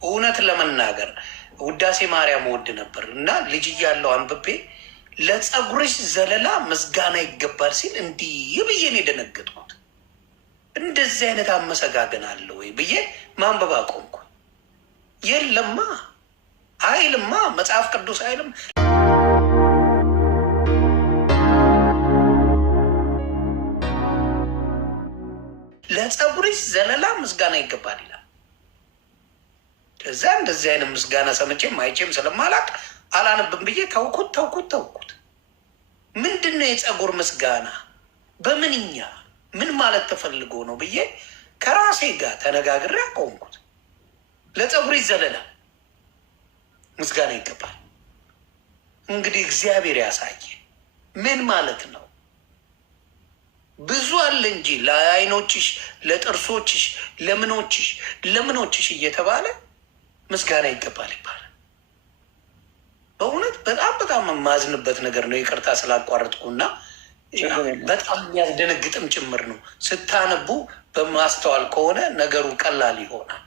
እውነት ለመናገር ውዳሴ ማርያም ወድ ነበር እና ልጅ እያለሁ አንብቤ ለጸጉርሽ ዘለላ ምስጋና ይገባል ሲል እንዲህ ብዬ ነው የደነገጥኩት። እንደዚህ አይነት አመሰጋገን አለ ወይ ብዬ ማንበብ አቆምኩ። የለማ አይልማ፣ መጽሐፍ ቅዱስ አይልም። ለጸጉርሽ ዘለላ ምስጋና ይገባል ይላል። ከዛ እንደዚህ አይነት ምስጋና ሰምቼም አይቼም ስለማላቅ አላነብም ብዬ ተውኩት። ምንድን ነው የጸጉር ምስጋና? በምንኛ ምን ማለት ተፈልጎ ነው ብዬ ከራሴ ጋር ተነጋግሬ አቆምኩት። ለጸጉርሽ ዘለላ ምስጋና ይገባል። እንግዲህ እግዚአብሔር ያሳየ ምን ማለት ነው? ብዙ አለ እንጂ ለአይኖችሽ፣ ለጥርሶችሽ፣ ለምኖችሽ እየተባለ ምስጋና ይገባል ይባላል። በእውነት በጣም የማዝንበት ነገር ነው። ይቅርታ ስላቋረጥኩና በጣም የሚያስደነግጥም ጭምር ነው። ስታነቡ በማስተዋል ከሆነ ነገሩ ቀላል ይሆናል።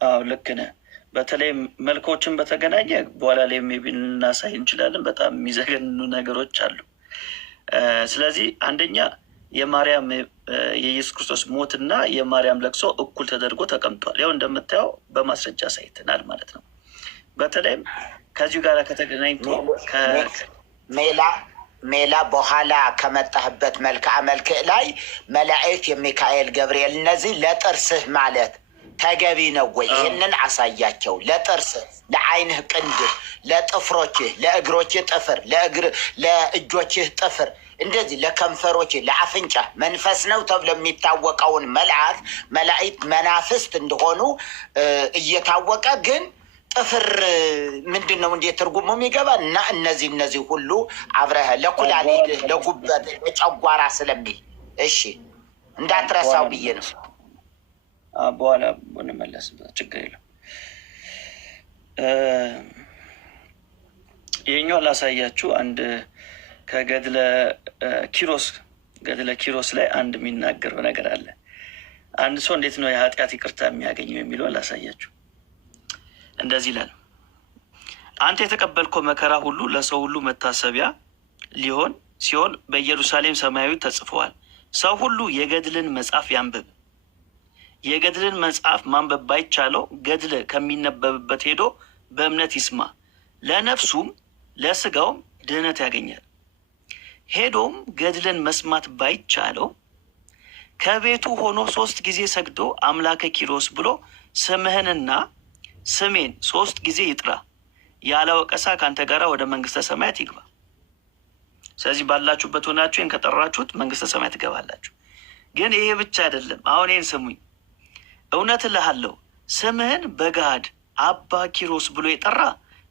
አዎ ልክ ነህ። በተለይ መልኮችን በተገናኘ በኋላ ላይ ሜቢ ልናሳይ እንችላለን። በጣም የሚዘገንኑ ነገሮች አሉ። ስለዚህ አንደኛ የማርያም የኢየሱስ ክርስቶስ ሞትና የማርያም ለቅሶ እኩል ተደርጎ ተቀምጧል። ያው እንደምታየው በማስረጃ ሳይተናል ማለት ነው። በተለይም ከዚሁ ጋር ከተገናኝቶ ሜላ በኋላ ከመጣህበት መልክዓ መልክዕ ላይ መላእክት የሚካኤል ገብርኤል እነዚህ ለጥርስህ ማለት ተገቢ ነው ወይ? ይህንን አሳያቸው። ለጥርስህ፣ ለዓይንህ ቅንድብ፣ ለጥፍሮችህ፣ ለእግሮችህ ጥፍር፣ ለእጆችህ ጥፍር፣ እንደዚህ ለከንፈሮችህ፣ ለአፍንጫ መንፈስ ነው ተብሎ የሚታወቀውን መላእክት መናፍስት እንደሆኑ እየታወቀ ግን ጥፍር ምንድን ነው እንዴት ትርጉሙ የሚገባ እና እነዚህ ሁሉ አብረህ ለኩላሊትህ፣ ለጉበት፣ ለጨጓራ ስለሚል እሺ እንዳትረሳው ብዬ ነው። በኋላ እንመለስበት፣ ችግር የለም። ይሄኛው ላሳያችሁ። አንድ ከገድለ ኪሮስ ላይ አንድ የሚናገረው ነገር አለ። አንድ ሰው እንዴት ነው የኃጢአት ይቅርታ የሚያገኘው የሚለውን ላሳያችሁ። እንደዚህ ይላል። አንተ የተቀበልከው መከራ ሁሉ ለሰው ሁሉ መታሰቢያ ሲሆን በኢየሩሳሌም ሰማያዊ ተጽፈዋል። ሰው ሁሉ የገድልን መጽሐፍ ያንብብ። የገድልን መጽሐፍ ማንበብ ባይቻለው ገድል ከሚነበብበት ሄዶ በእምነት ይስማ፣ ለነፍሱም ለስጋውም ድህነት ያገኛል። ሄዶም ገድልን መስማት ባይቻለው ከቤቱ ሆኖ 3 ጊዜ ሰግዶ አምላከ ኪሮስ ብሎ ስምህንና ስሜን 3 ጊዜ ይጥራ፣ ያለ ወቀሳ ከአንተ ጋር ወደ መንግስተ ሰማያት ይግባ። ስለዚህ ባላችሁበት ሆናችሁ ይህን ከጠራችሁት መንግስተ ሰማያት ትገባላችሁ። ግን ይሄ ብቻ አይደለም። አሁን ይህን ስሙኝ። እውነት እልሃለሁ ስምህን በገሃድ አባ ኪሮስ ብሎ የጠራ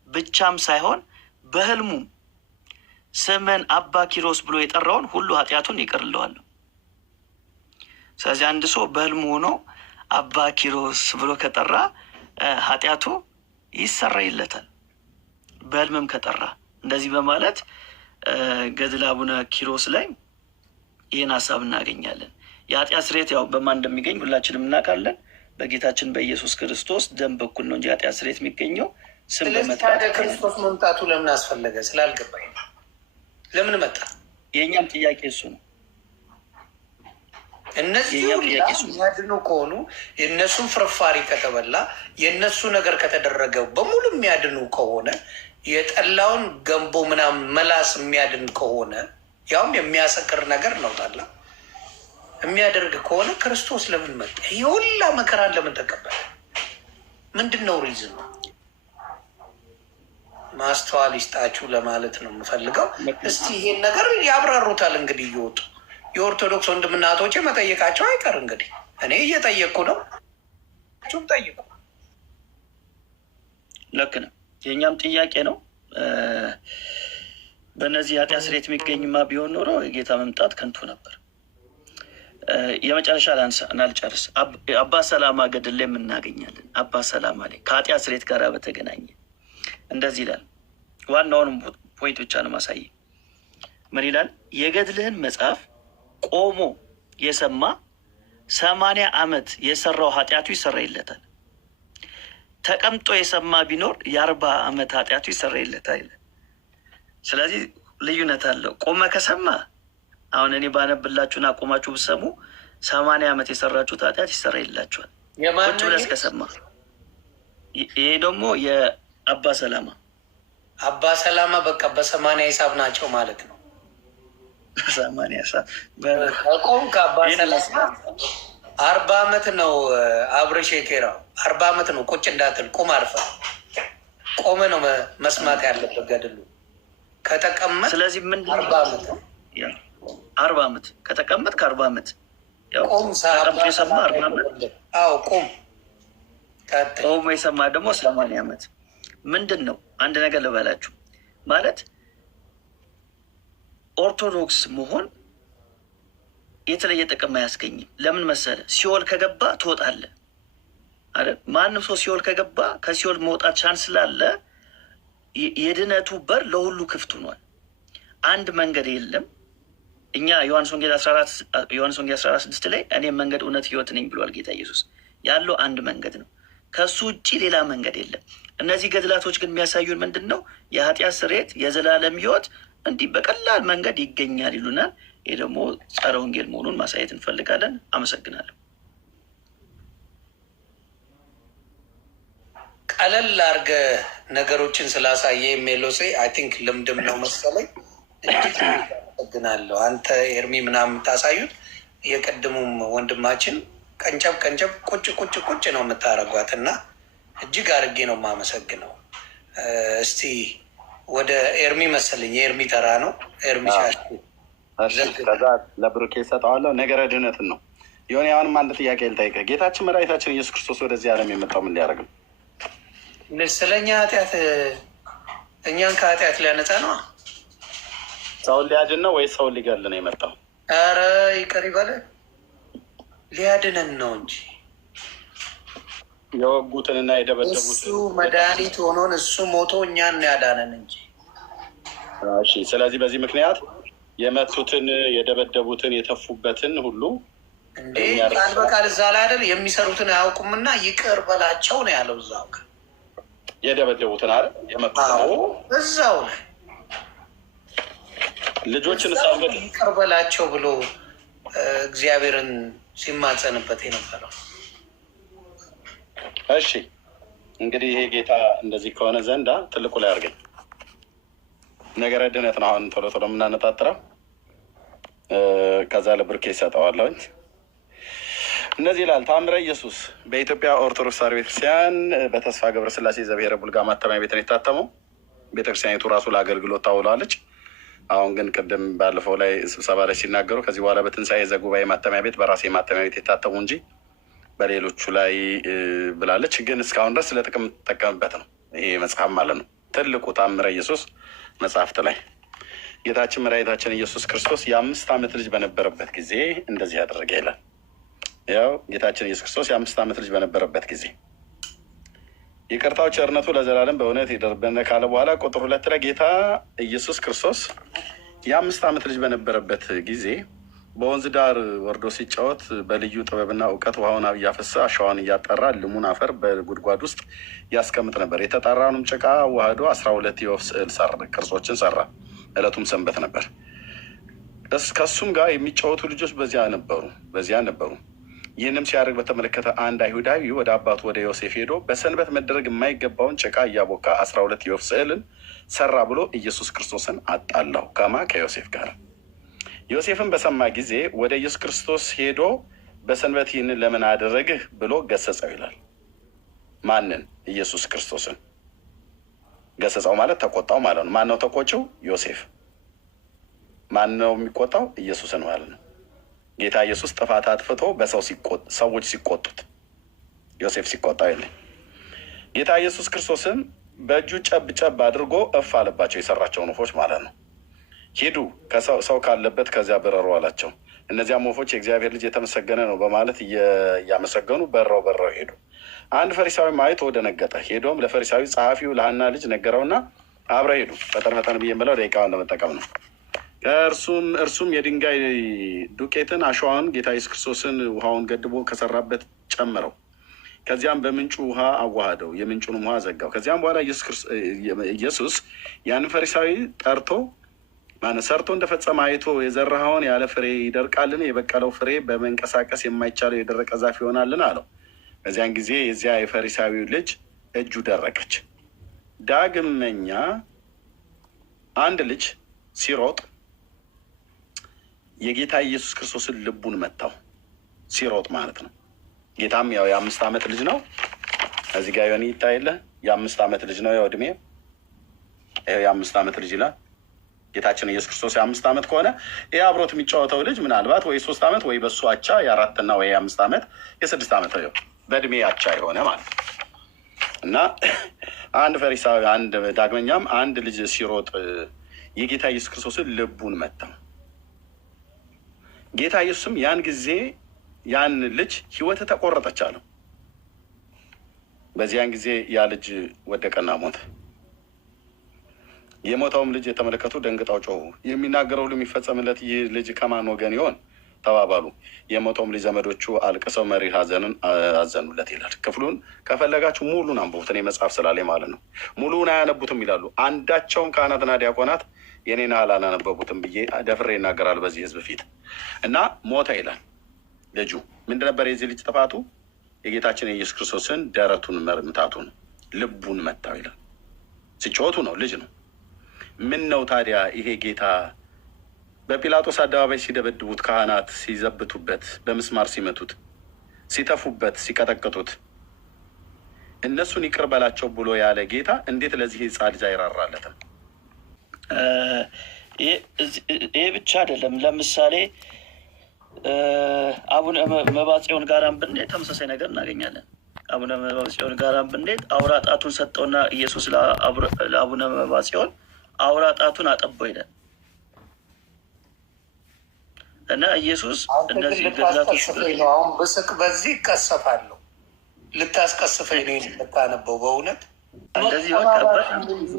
ብቻም ሳይሆን በህልሙም ስምህን አባ ኪሮስ ብሎ የጠራውን ሁሉ ኃጢአቱን ይቅርለዋለሁ። ስለዚህ አንድ ሰው በህልሙ ሆኖ አባ ኪሮስ ብሎ ከጠራ ኃጢአቱ ይሰረይለታል። በህልምም ከጠራ እንደዚህ በማለት ገድለ አቡነ ኪሮስ ላይ ይህን ሀሳብ እናገኛለን። የኃጢአት ስርየት ያው በማን እንደሚገኝ ሁላችንም እናውቃለን። በጌታችን በኢየሱስ ክርስቶስ ደም በኩል ነው እንጂ ኃጢአት ስርየት የሚገኘው ስም በመጥራት። ክርስቶስ መምጣቱ ለምን አስፈለገ ስላልገባኝ ለምን መጣ? የእኛም ጥያቄ እሱ ነው። እነዚህ የሚያድኑ ከሆኑ የእነሱን ፍርፋሪ ከተበላ የእነሱ ነገር ከተደረገው በሙሉ የሚያድኑ ከሆነ የጠላውን ገንቦ ምናምን መላስ የሚያድን ከሆነ ያውም የሚያሰክር ነገር ነው ጠላ የሚያደርግ ከሆነ ክርስቶስ ለምን መጣ? የሁላ መከራን ለምን ተቀበለ? ምንድን ነው ሪዝኑ? ማስተዋል ይስጣችሁ ለማለት ነው የምፈልገው። እስቲ ይሄን ነገር ያብራሩታል። እንግዲህ እየወጡ የኦርቶዶክስ ወንድምና እህቶቼ መጠየቃቸው አይቀር። እንግዲህ እኔ እየጠየቅኩ ነው፣ ጠይቁ። ልክ ነው። የእኛም ጥያቄ ነው። በእነዚህ ኃጢአት ስርየት የሚገኝማ ቢሆን ኖሮ የጌታ መምጣት ከንቱ ነበር። የመጨረሻ ናልጨርስ። አባ ሰላማ ገድል ላይ የምናገኛለን። አባ ሰላማ ላይ ከኃጢአት ስርየት ጋር በተገናኘ እንደዚህ ይላል። ዋናውንም ፖይንት ብቻ ነው ማሳይ። ምን ይላል? የገድልህን መጽሐፍ ቆሞ የሰማ 80 ዓመት የሰራው ኃጢአቱ ይሰረይለታል። ተቀምጦ የሰማ ቢኖር የ40 ዓመት ኃጢአቱ ይሰረይለታል። ስለዚህ ልዩነት አለው። ቆመ ከሰማ አሁን እኔ ባነብላችሁና ቆማችሁ ብሰሙ 80 ዓመት የሰራችሁት ኃጢአት ይሰረይላችኋል። ቁጭ ብለህ እስከሰማ። ይሄ ደግሞ የአባ ሰላማ አባ ሰላማ በቃ በ80 ሂሳብ ናቸው ማለት ነው። 80 ሂሳብ ቆም ከአባ ሰላማ 40 ዓመት ነው። አብረሽ የኬራው 40 ዓመት ነው። ቁጭ እንዳትል ቁም፣ አርፈ ቆመ ነው መስማት ያለበት ገድሉ። ከተቀመጥ ስለዚህ ምንድን 40 ዓመት 40 ዓመት ከተቀመጥ ከ40 ዓመት ቁም። ተቀምጦ የሰማ 40 ዓመት። አዎ ቁም። ቆሞ የሰማ ደግሞ 80 ዓመት። ምንድን ነው አንድ ነገር ልበላችሁ፣ ማለት ኦርቶዶክስ መሆን የተለየ ጥቅም አያስገኝም። ለምን መሰለ? ሲኦል ከገባ ትወጣለህ አይደል? ማንም ሰው ሲኦል ከገባ ከሲኦል መውጣት ቻንስ ስላለ የድነቱ በር ለሁሉ ክፍት ሆኗል። አንድ መንገድ የለም። እኛ ዮሐንስ ወንጌል 14:6 ላይ እኔ መንገድ እውነት ህይወት ነኝ ብሏል ጌታ ኢየሱስ። ያለው አንድ መንገድ ነው። ከሱ ውጭ ሌላ መንገድ የለም። እነዚህ ገድላቶች ግን የሚያሳዩን ምንድን ነው? የኃጢአት ስርየት፣ የዘላለም ህይወት እንዲህ በቀላል መንገድ ይገኛል ይሉናል። ይህ ደግሞ ጸረ ወንጌል መሆኑን ማሳየት እንፈልጋለን። አመሰግናለሁ። ቀለል አድርገህ ነገሮችን ስላሳየ ሜሎሴ አይ ቲንክ ልምድም ነው መሰለኝ። እጅግ አመሰግናለሁ። አንተ ኤርሚ ምናምን የምታሳዩት የቅድሙም ወንድማችን ቀንጨብ ቀንጨብ ቁጭ ነው የምታደርጓት እና እጅግ አድርጌ ነው የማመሰግነው። እስቲ ወደ ኤርሚ መሰለኝ፣ የኤርሚ ተራ ነው። ኤርሚ ከዛ ለብሩኬ ሰጠዋለሁ። ነገረ ድህነትን ነው የሆነ። አሁንም አንድ ጥያቄ ልጠይቅህ። ጌታችን መድኃኒታችን ኢየሱስ ክርስቶስ ወደዚህ ዓለም የመጣው ምን ሊያደርግ ነው? ስለኛ ኃጢአት፣ እኛን ከኃጢአት ሊያነጻ ነው። ሰውን ሊያድን ነው ወይስ ሰውን ሊገል ነው የመጣው? ኧረ ይቅር ይበለ፣ ሊያድነን ነው እንጂ የወጉትንና የደበደቡትን እሱ መድኃኒት ሆኖን እሱ ሞቶ እኛን ያዳነን እንጂ። እሺ፣ ስለዚህ በዚህ ምክንያት የመቱትን የደበደቡትን የተፉበትን ሁሉ እንዴ ቃል በቃል እዛ ላይ አይደል የሚሰሩትን አያውቁምና ይቅር በላቸው ነው ያለው። እዛው የደበደቡትን አይደል የመቱት እዛው ላይ ልጆችን ይቅር በላቸው ብሎ እግዚአብሔርን ሲማጸንበት የነበረው። እሺ እንግዲህ ይሄ ጌታ እንደዚህ ከሆነ ዘንዳ ትልቁ ላይ አድርገኝ። ነገረ ድህነት ነው አሁን ቶሎ ቶሎ የምናነጣጥረው። ከዛ ለብሩኬ ይሰጠዋለሁኝ። እነዚህ ይላል ታምረ ኢየሱስ በኢትዮጵያ ኦርቶዶክስ ተዋሕዶ ቤተክርስቲያን በተስፋ ገብረስላሴ ዘብሔረ ቡልጋ ማተሚያ ቤት ነው የታተመው። ቤተክርስቲያኒቱ ራሱ ለአገልግሎት ታውላለች። አሁን ግን ቅድም ባለፈው ላይ ስብሰባ ላይ ሲናገሩ ከዚህ በኋላ በትንሣኤ ዘጉባኤ ማተሚያ ቤት በራሴ ማተሚያ ቤት የታተሙ እንጂ በሌሎቹ ላይ ብላለች። ግን እስካሁን ድረስ ለጥቅም ተጠቀምበት ነው ይሄ መጽሐፍ ማለት ነው። ትልቁ ታምረ ኢየሱስ መጽሐፍት ላይ ጌታችን መድኃኒታችን ኢየሱስ ክርስቶስ የ5 ዓመት ልጅ በነበረበት ጊዜ እንደዚህ ያደረገ ይላል። ያው ጌታችን ኢየሱስ ክርስቶስ የ5 ዓመት ልጅ በነበረበት ጊዜ ይቅርታው ቸርነቱ ለዘላለም በእውነት ይደርብን ካለ በኋላ ቁጥር 2 ላይ ጌታ ኢየሱስ ክርስቶስ የ5 ዓመት ልጅ በነበረበት ጊዜ በወንዝ ዳር ወርዶ ሲጫወት በልዩ ጥበብና እውቀት ውሃውን እያፈሰ አሸዋን እያጠራ ልሙን አፈር በጉድጓድ ውስጥ ያስቀምጥ ነበር። የተጣራኑም ጭቃ ዋህዶ 12 የወፍ ስዕል ቅርጾችን ሰራ። ዕለቱም ሰንበት ነበር። ከሱም ጋር የሚጫወቱ ልጆች በዚያ ነበሩ። ይህንም ሲያደርግ በተመለከተ አንድ አይሁዳዊ ወደ አባቱ ወደ ዮሴፍ ሄዶ በሰንበት መደረግ የማይገባውን ጭቃ እያቦካ 12 የወፍ ስዕልን ሰራ ብሎ ኢየሱስ ክርስቶስን አጣላው ከዮሴፍ ጋር። ዮሴፍን በሰማ ጊዜ ወደ ኢየሱስ ክርስቶስ ሄዶ በሰንበት ይህንን ለምን አደረግህ ብሎ ገሰጸው ይላል። ማንን? ኢየሱስ ክርስቶስን ገሰጸው ማለት ተቆጣው ማለት ነው። ማን ነው ተቆጪው? ዮሴፍ። ማን ነው የሚቆጣው? ኢየሱስን ማለት ነው። ጌታ ኢየሱስ ጥፋት አጥፍቶ ሰዎች ሲቆጡት ዮሴፍ ሲቆጣው የለ። ጌታ ኢየሱስ ክርስቶስን በእጁ ጨብ አድርጎ እፍ አለባቸው፣ የሰራቸውን ወፎች ማለት ነው። ሂዱ ሰው ካለበት ከዚያ በረሩ አላቸው። እነዚያም ወፎች የእግዚአብሔር ልጅ የተመሰገነ ነው በማለት እያመሰገኑ በረው ሄዱ። አንድ ፈሪሳዊ አይቶ ደነገጠ። ሄዶም ለፈሪሳዊ ጸሐፊው ለሐና ልጅ ነገረውና አብረው ሄዱ። ፈጠን ብዬ የምለው ደቂቃውን ለመጠቀም ነው። እርሱም የድንጋይ ዱቄትን አሸዋን ጌታ ኢየሱስ ክርስቶስን ውሃውን ገድቦ ከሰራበት ጨመረው። ከዚያም በምንጩ ውሃ አዋሃደው፣ የምንጩንም ውሃ ዘጋው። ከዚያም በኋላ ኢየሱስ ያን ፈሪሳዊ ጠርቶ ሰርቶ እንደፈጸመ አይቶ የዘራኸውን ያለ ፍሬ ይደርቃልን? የበቀለው ፍሬ በመንቀሳቀስ የማይቻለው የደረቀ ዛፍ ይሆናልን? አለው። በዚያን ጊዜ የዚያ የፈሪሳዊው ልጅ እጁ ደረቀች። ዳግመኛ አንድ ልጅ ሲሮጥ የጌታ ኢየሱስ ክርስቶስን ልቡን መታው። ሲሮጥ ማለት ነው። ጌታም ያው የ5 ዓመት ልጅ ነው። እዚህ ጋር የሆነ ይታየለ የ5 ዓመት ልጅ ነው። ያው እድሜ የ5 ዓመት ልጅ ይላል። ጌታችን ኢየሱስ ክርስቶስ የ5 ዓመት ከሆነ ይህ አብሮት የሚጫወተው ልጅ ምናልባት ወይ 3 ዓመት ወይ በሱ አቻ የ4 ወይ የ5 ዓመት የ6 ዓመት ነው። በእድሜ አቻ የሆነ ማለት ነው። እና አንድ ፈሪሳዊ ዳግመኛም አንድ ልጅ ሲሮጥ የጌታ ኢየሱስ ክርስቶስን ልቡን መታው። ጌታ ኢየሱስም ያን ጊዜ ያን ልጅ ሕይወት ተቆረጠች አለው። በዚያን ጊዜ ያ ልጅ ወደቀና ሞተ። የሞተውም ልጅ የተመለከቱ ደንግጠው ጮሁ። የሚናገረው ሁሉ የሚፈጸምለት ይህ ልጅ ከማን ወገን ይሆን ተባባሉ። የሞተውም ልጅ ዘመዶቹ አልቅሰው መሪር ሐዘንን አዘኑለት ይላል። ክፍሉን ከፈለጋችሁ ሙሉን አንብቡት። እኔ መጽሐፍ ስላለኝ ማለት ነው። ሙሉውን አያነቡትም ይላሉ። አንዳቸውም ካህናትና ዲያቆናት የኔን ያህል አላነበቡትም ብዬ ደፍሬ ይናገራል በዚህ ሕዝብ ፊት። እና ሞተ ይላል። ልጁ ምንድን ነበር የዚህ ልጅ ጥፋቱ? የጌታችን የኢየሱስ ክርስቶስን ደረቱን መምታቱ ነው። ልቡን መታው ይላል። ሲጫወቱ ነው፣ ልጅ ነው። ምን ነው ታዲያ ይሄ ጌታ በጲላጦስ አደባባይ ሲደበድቡት፣ ካህናት ሲዘብቱበት፣ በምስማር ሲመቱት፣ ሲተፉበት፣ ሲቀጠቅጡት እነሱን ይቅር በላቸው ብሎ ያለ ጌታ እንዴት ለዚህ ሕፃን ልጅ አይራራለትም? ይህ ብቻ አይደለም። ለምሳሌ አቡነ መባጽዮን ጋራም ብንሄድ ተመሳሳይ ነገር እናገኛለን። አቡነ መባጽዮን ጋራም ብንሄድ አውራ ጣቱን ሰጠውና ኢየሱስ ለአቡነ መባጽዮን አውራ ጣቱን አጠባው ይላል እና ኢየሱስ እነዚህ ገዛቶች ነው። አሁን ብስቅ በዚህ ይቀሰፋለሁ። ልታስቀስፈኝ ነው የምታነበው። በእውነት እንደዚህ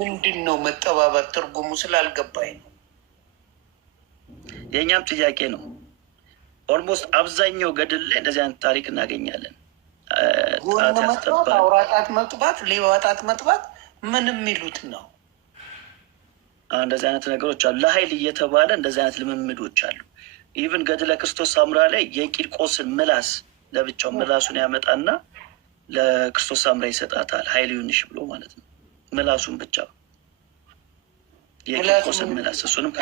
ምንድን ነው መጠባበቅ? ትርጉሙ ስላልገባኝ ነው። የእኛም ጥያቄ ነው። ኦልሞስት አብዛኛው ገድል ላይ እንደዚህ አይነት ታሪክ እናገኛለን። አውራጣት መጥባት፣ ሌዋጣት መጥባት ምን የሚሉት ነው? እንደዚህ አይነት ነገሮች አሉ። ለኃይል እየተባለ እንደዚህ አይነት ልምምዶች አሉ። ኢቭን ገድለ ክርስቶስ ሳምራ ላይ የቂርቆስን ምላስ ለብቻው ምላሱን ያመጣና ለክርስቶስ ሳምራ ይሰጣታል። ኃይል ይሁንሽ ብሎ ማለት ነው። ምላሱን ብቻ የቂርቆስን ምላስ እሱንም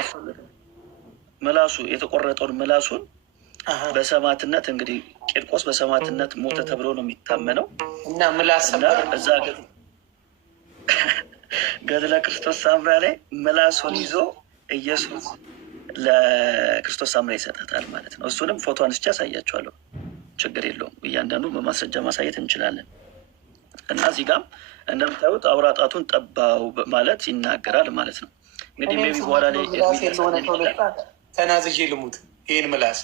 ምላሱ የተቆረጠውን ምላሱን በሰማዕትነት እንግዲህ ቂርቆስ በሰማዕትነት ሞተ ተብሎ ነው የሚታመነው እና ምላስ እዛ ገድለ ክርስቶስ ሳምራ ላይ ምላሱን ይዞ ኢየሱስ ለክርስቶስ ሳምራ ይሰጣታል ማለት ነው። እሱንም ፎቶ አንስቼ ያሳያቸዋለሁ። ችግር የለውም። እያንዳንዱ በማስረጃ ማሳየት እንችላለን። እና እዚህ ጋም እንደምታዩት አውራ ጣቱን ጠባው ማለት ይናገራል ማለት ነው። እንግዲህ ሜቢ በኋላ ላይ ተናዝዤ ልሙት ይህን ምላስ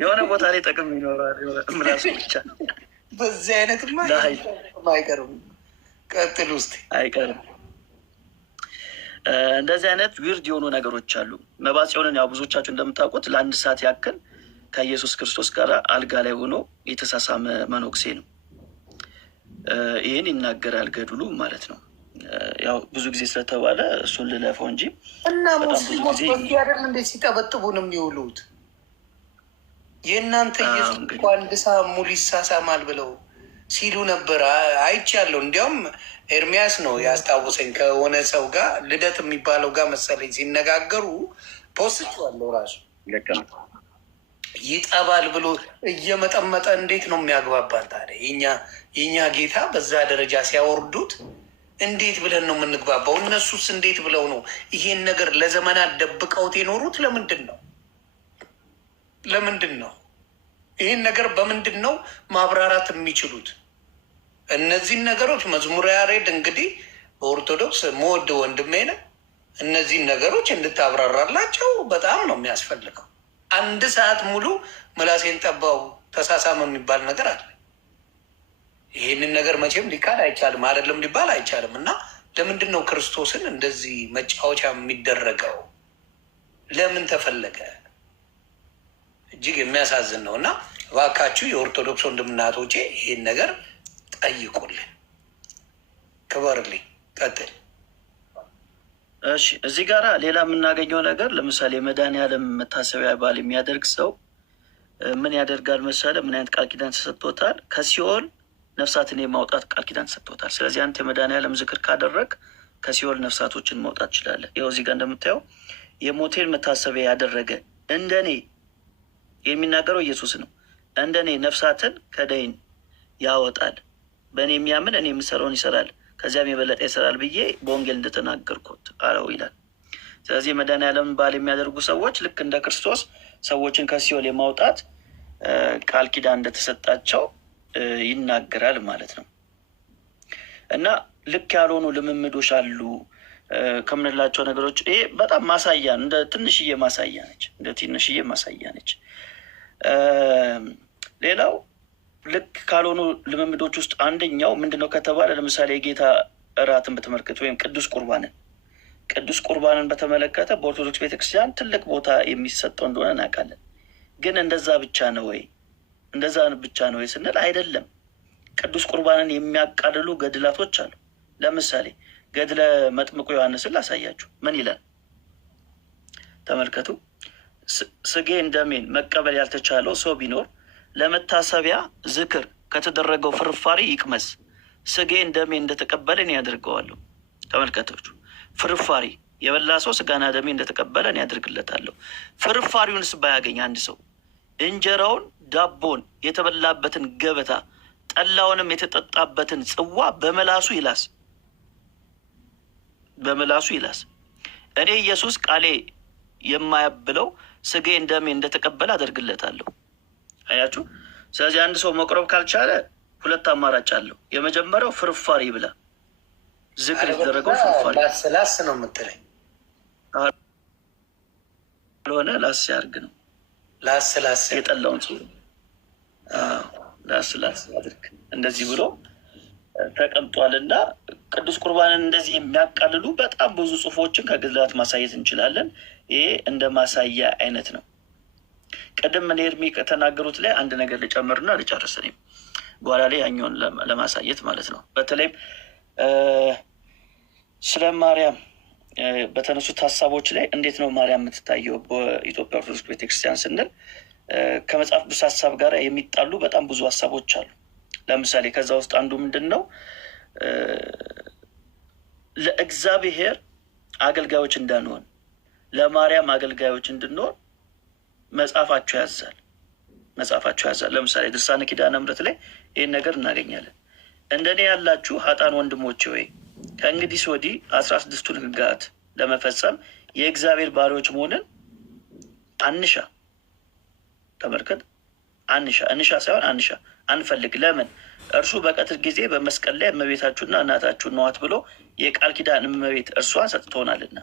የሆነ ቦታ ላይ ጥቅም ይኖራል። ምላሱ ብቻ በዚህ አይነት አይቀርም። ቀጥል ውስጥ አይቀርም። እንደዚህ አይነት ዊርድ የሆኑ ነገሮች አሉ። መባጽዮንን ያው ብዙዎቻችሁ እንደምታውቁት ለ1 ሰዓት ያክል ከኢየሱስ ክርስቶስ ጋር አልጋ ላይ ሆኖ የተሳሳመ መነኩሴ ነው። ይህን ይናገራል ገድሉ ማለት ነው። ያው ብዙ ጊዜ ስለተባለ እሱን ልለፈው እንጂ እና ሙስሊሞች በዚህ አይደል እንደ ሲጠበጥቡ ነው የሚውሉት። የእናንተ ኢየሱስ እኮ 1 ሰዓት ሙሉ ይሳሳማል ብለው ሲሉ ነበር አይቻለሁ። እንዲያውም ኤርሚያስ ነው ያስታውሰኝ ከሆነ ሰው ጋር ልደት የሚባለው ጋር መሰለኝ ሲነጋገሩ ፖስቸዋለሁ። ራሱ ይጠባል ብሎ እየመጠመጠ እንዴት ነው የሚያግባባል ታዲያ? የእኛ ጌታ በዛ ደረጃ ሲያወርዱት እንዴት ብለን ነው የምንግባባው? እነሱስ እንዴት ብለው ነው ይሄን ነገር ለዘመናት ደብቀውት የኖሩት? ለምንድን ነው ይህን ነገር በምንድን ነው ማብራራት የሚችሉት? እነዚህን ነገሮች መዝሙረ ያሬድ እንግዲህ በኦርቶዶክስ መወድ ወንድሜ ነው። እነዚህን ነገሮች እንድታብራራላቸው በጣም ነው የሚያስፈልገው። 1 ሰዓት ሙሉ ምላሴን ጠባው ተሳሳም የሚባል ነገር አለ። ይህንን ነገር መቼም ሊካድ አይቻልም፣ አይደለም ሊባል አይቻልም። እና ለምንድን ነው ክርስቶስን እንደዚህ መጫወቻ የሚደረገው? ለምን ተፈለገ? እጅግ የሚያሳዝን ነው። እና እባካችሁ የኦርቶዶክስ ወንድምናቶቼ ይህን ነገር ጠይቁልን። ክበርልኝ። ቀጥል። እሺ፣ እዚህ ጋር ሌላ የምናገኘው ነገር ለምሳሌ መድኃኔዓለም መታሰቢያ በዓል የሚያደርግ ሰው ምን ያደርጋል መሰለ? ምን አይነት ቃል ኪዳን ተሰጥቶታል? ከሲኦል ነፍሳትን የማውጣት ቃል ኪዳን ተሰጥቶታል። ስለዚህ አንተ የመድኃኔዓለም ዝክር ካደረግ ከሲኦል ነፍሳቶችን ማውጣት ትችላለህ። ይኸው እዚህ ጋር እንደምታየው የሞቴን መታሰቢያ ያደረገ እንደኔ የሚናገረው ኢየሱስ ነው። እንደኔ ነፍሳትን ከደይን ያወጣል፣ በእኔ የሚያምን እኔ የምሰራውን ይሰራል፣ ከዚያም የበለጠ ይሰራል ብዬ በወንጌል እንደተናገርኩት አለው ይላል። ስለዚህ መድኃኔዓለም በዓል የሚያደርጉ ሰዎች ልክ እንደ ክርስቶስ ሰዎችን ከሲኦል የማውጣት ቃል ኪዳን እንደተሰጣቸው ይናገራል ማለት ነው። እና ልክ ያልሆኑ ልምምዶች አሉ ከምንላቸው ነገሮች ይሄ በጣም ማሳያ እንደ ትንሽዬ ማሳያ ነች። ሌላው ልክ ካልሆኑ ልምምዶች ውስጥ አንደኛው ምንድነው ከተባለ ለምሳሌ የጌታ እራትን በተመለከተ ወይም ቅዱስ ቁርባንን በተመለከተ በኦርቶዶክስ ቤተክርስቲያን ትልቅ ቦታ የሚሰጠው እንደሆነ እናውቃለን። ግን እንደዛ ብቻ ነው ወይ ስንል አይደለም። ቅዱስ ቁርባንን የሚያቃልሉ ገድላቶች አሉ። ለምሳሌ ገድለ መጥምቁ ዮሐንስን ላሳያችሁ። ምን ይላል ተመልከቱ። ስጌን ደሜን መቀበል ያልተቻለው ሰው ቢኖር ለመታሰቢያ ዝክር ከተደረገው ፍርፋሪ ይቅመስ። ስጌን ደሜን እንደተቀበለ እኔ ያደርገዋለሁ። ተመልከቶቹ ፍርፋሪ የበላ ሰው ስጋና ደሜ እንደተቀበለ እኔ ያደርግለታለሁ። ፍርፋሪውንስ ባያገኝ አንድ ሰው እንጀራውን፣ ዳቦን፣ የተበላበትን ገበታ፣ ጠላውንም የተጠጣበትን ጽዋ በመላሱ ይላስ። እኔ ኢየሱስ ቃሌ የማያብለው ስጋዬን ደሜን እንደተቀበለ አደርግለታለሁ። አያችሁ። ስለዚህ አንድ ሰው መቁረብ ካልቻለ ሁለት አማራጭ አለው። የመጀመሪያው ፍርፋሪ ብላ ዝክር የተደረገው ፍርፋሪ ላስ ነው የምትለኝ ካልሆነ ላስ ያርግ ነው። ላስ የጠላውን ጽ ላስ አድርግ እንደዚህ ብሎ ተቀምጧል። እና ቅዱስ ቁርባንን እንደዚህ የሚያቃልሉ በጣም ብዙ ጽሁፎችን ከገድላት ማሳየት እንችላለን። ይሄ እንደ ማሳያ አይነት ነው። ቀደም እኔ እድሜ ከተናገሩት ላይ አንድ ነገር ልጨምርና ልጨርስ። እኔም በኋላ ላይ ያኛውን ለማሳየት ማለት ነው። በተለይም ስለ ማርያም በተነሱት ሀሳቦች ላይ እንዴት ነው ማርያም የምትታየው በኢትዮጵያ ኦርቶዶክስ ቤተክርስቲያን ስንል ከመጽሐፍ ቅዱስ ሀሳብ ጋር የሚጣሉ በጣም ብዙ ሀሳቦች አሉ። ለምሳሌ ከዛ ውስጥ አንዱ ምንድን ነው? ለእግዚአብሔር አገልጋዮች እንዳንሆን፣ ለማርያም አገልጋዮች እንድንሆን መጽሐፋቸው ያዛል። ለምሳሌ ድርሳነ ኪዳነ ምሕረት ላይ ይህን ነገር እናገኛለን። እንደኔ ያላችሁ ሀጣን ወንድሞቼ ወይ ከእንግዲህ ወዲህ 16ቱን ሕግጋት ለመፈጸም የእግዚአብሔር ባሪያዎች መሆንን አንሻ። ተመልከት፣ አንሻ ሳይሆን አንፈልግ። ለምን? እርሱ በቀትር ጊዜ በመስቀል ላይ እመቤታችሁና እናታችሁን ነዋት ብሎ የቃል ኪዳን እመቤት እርሷን ሰጥቶናልና።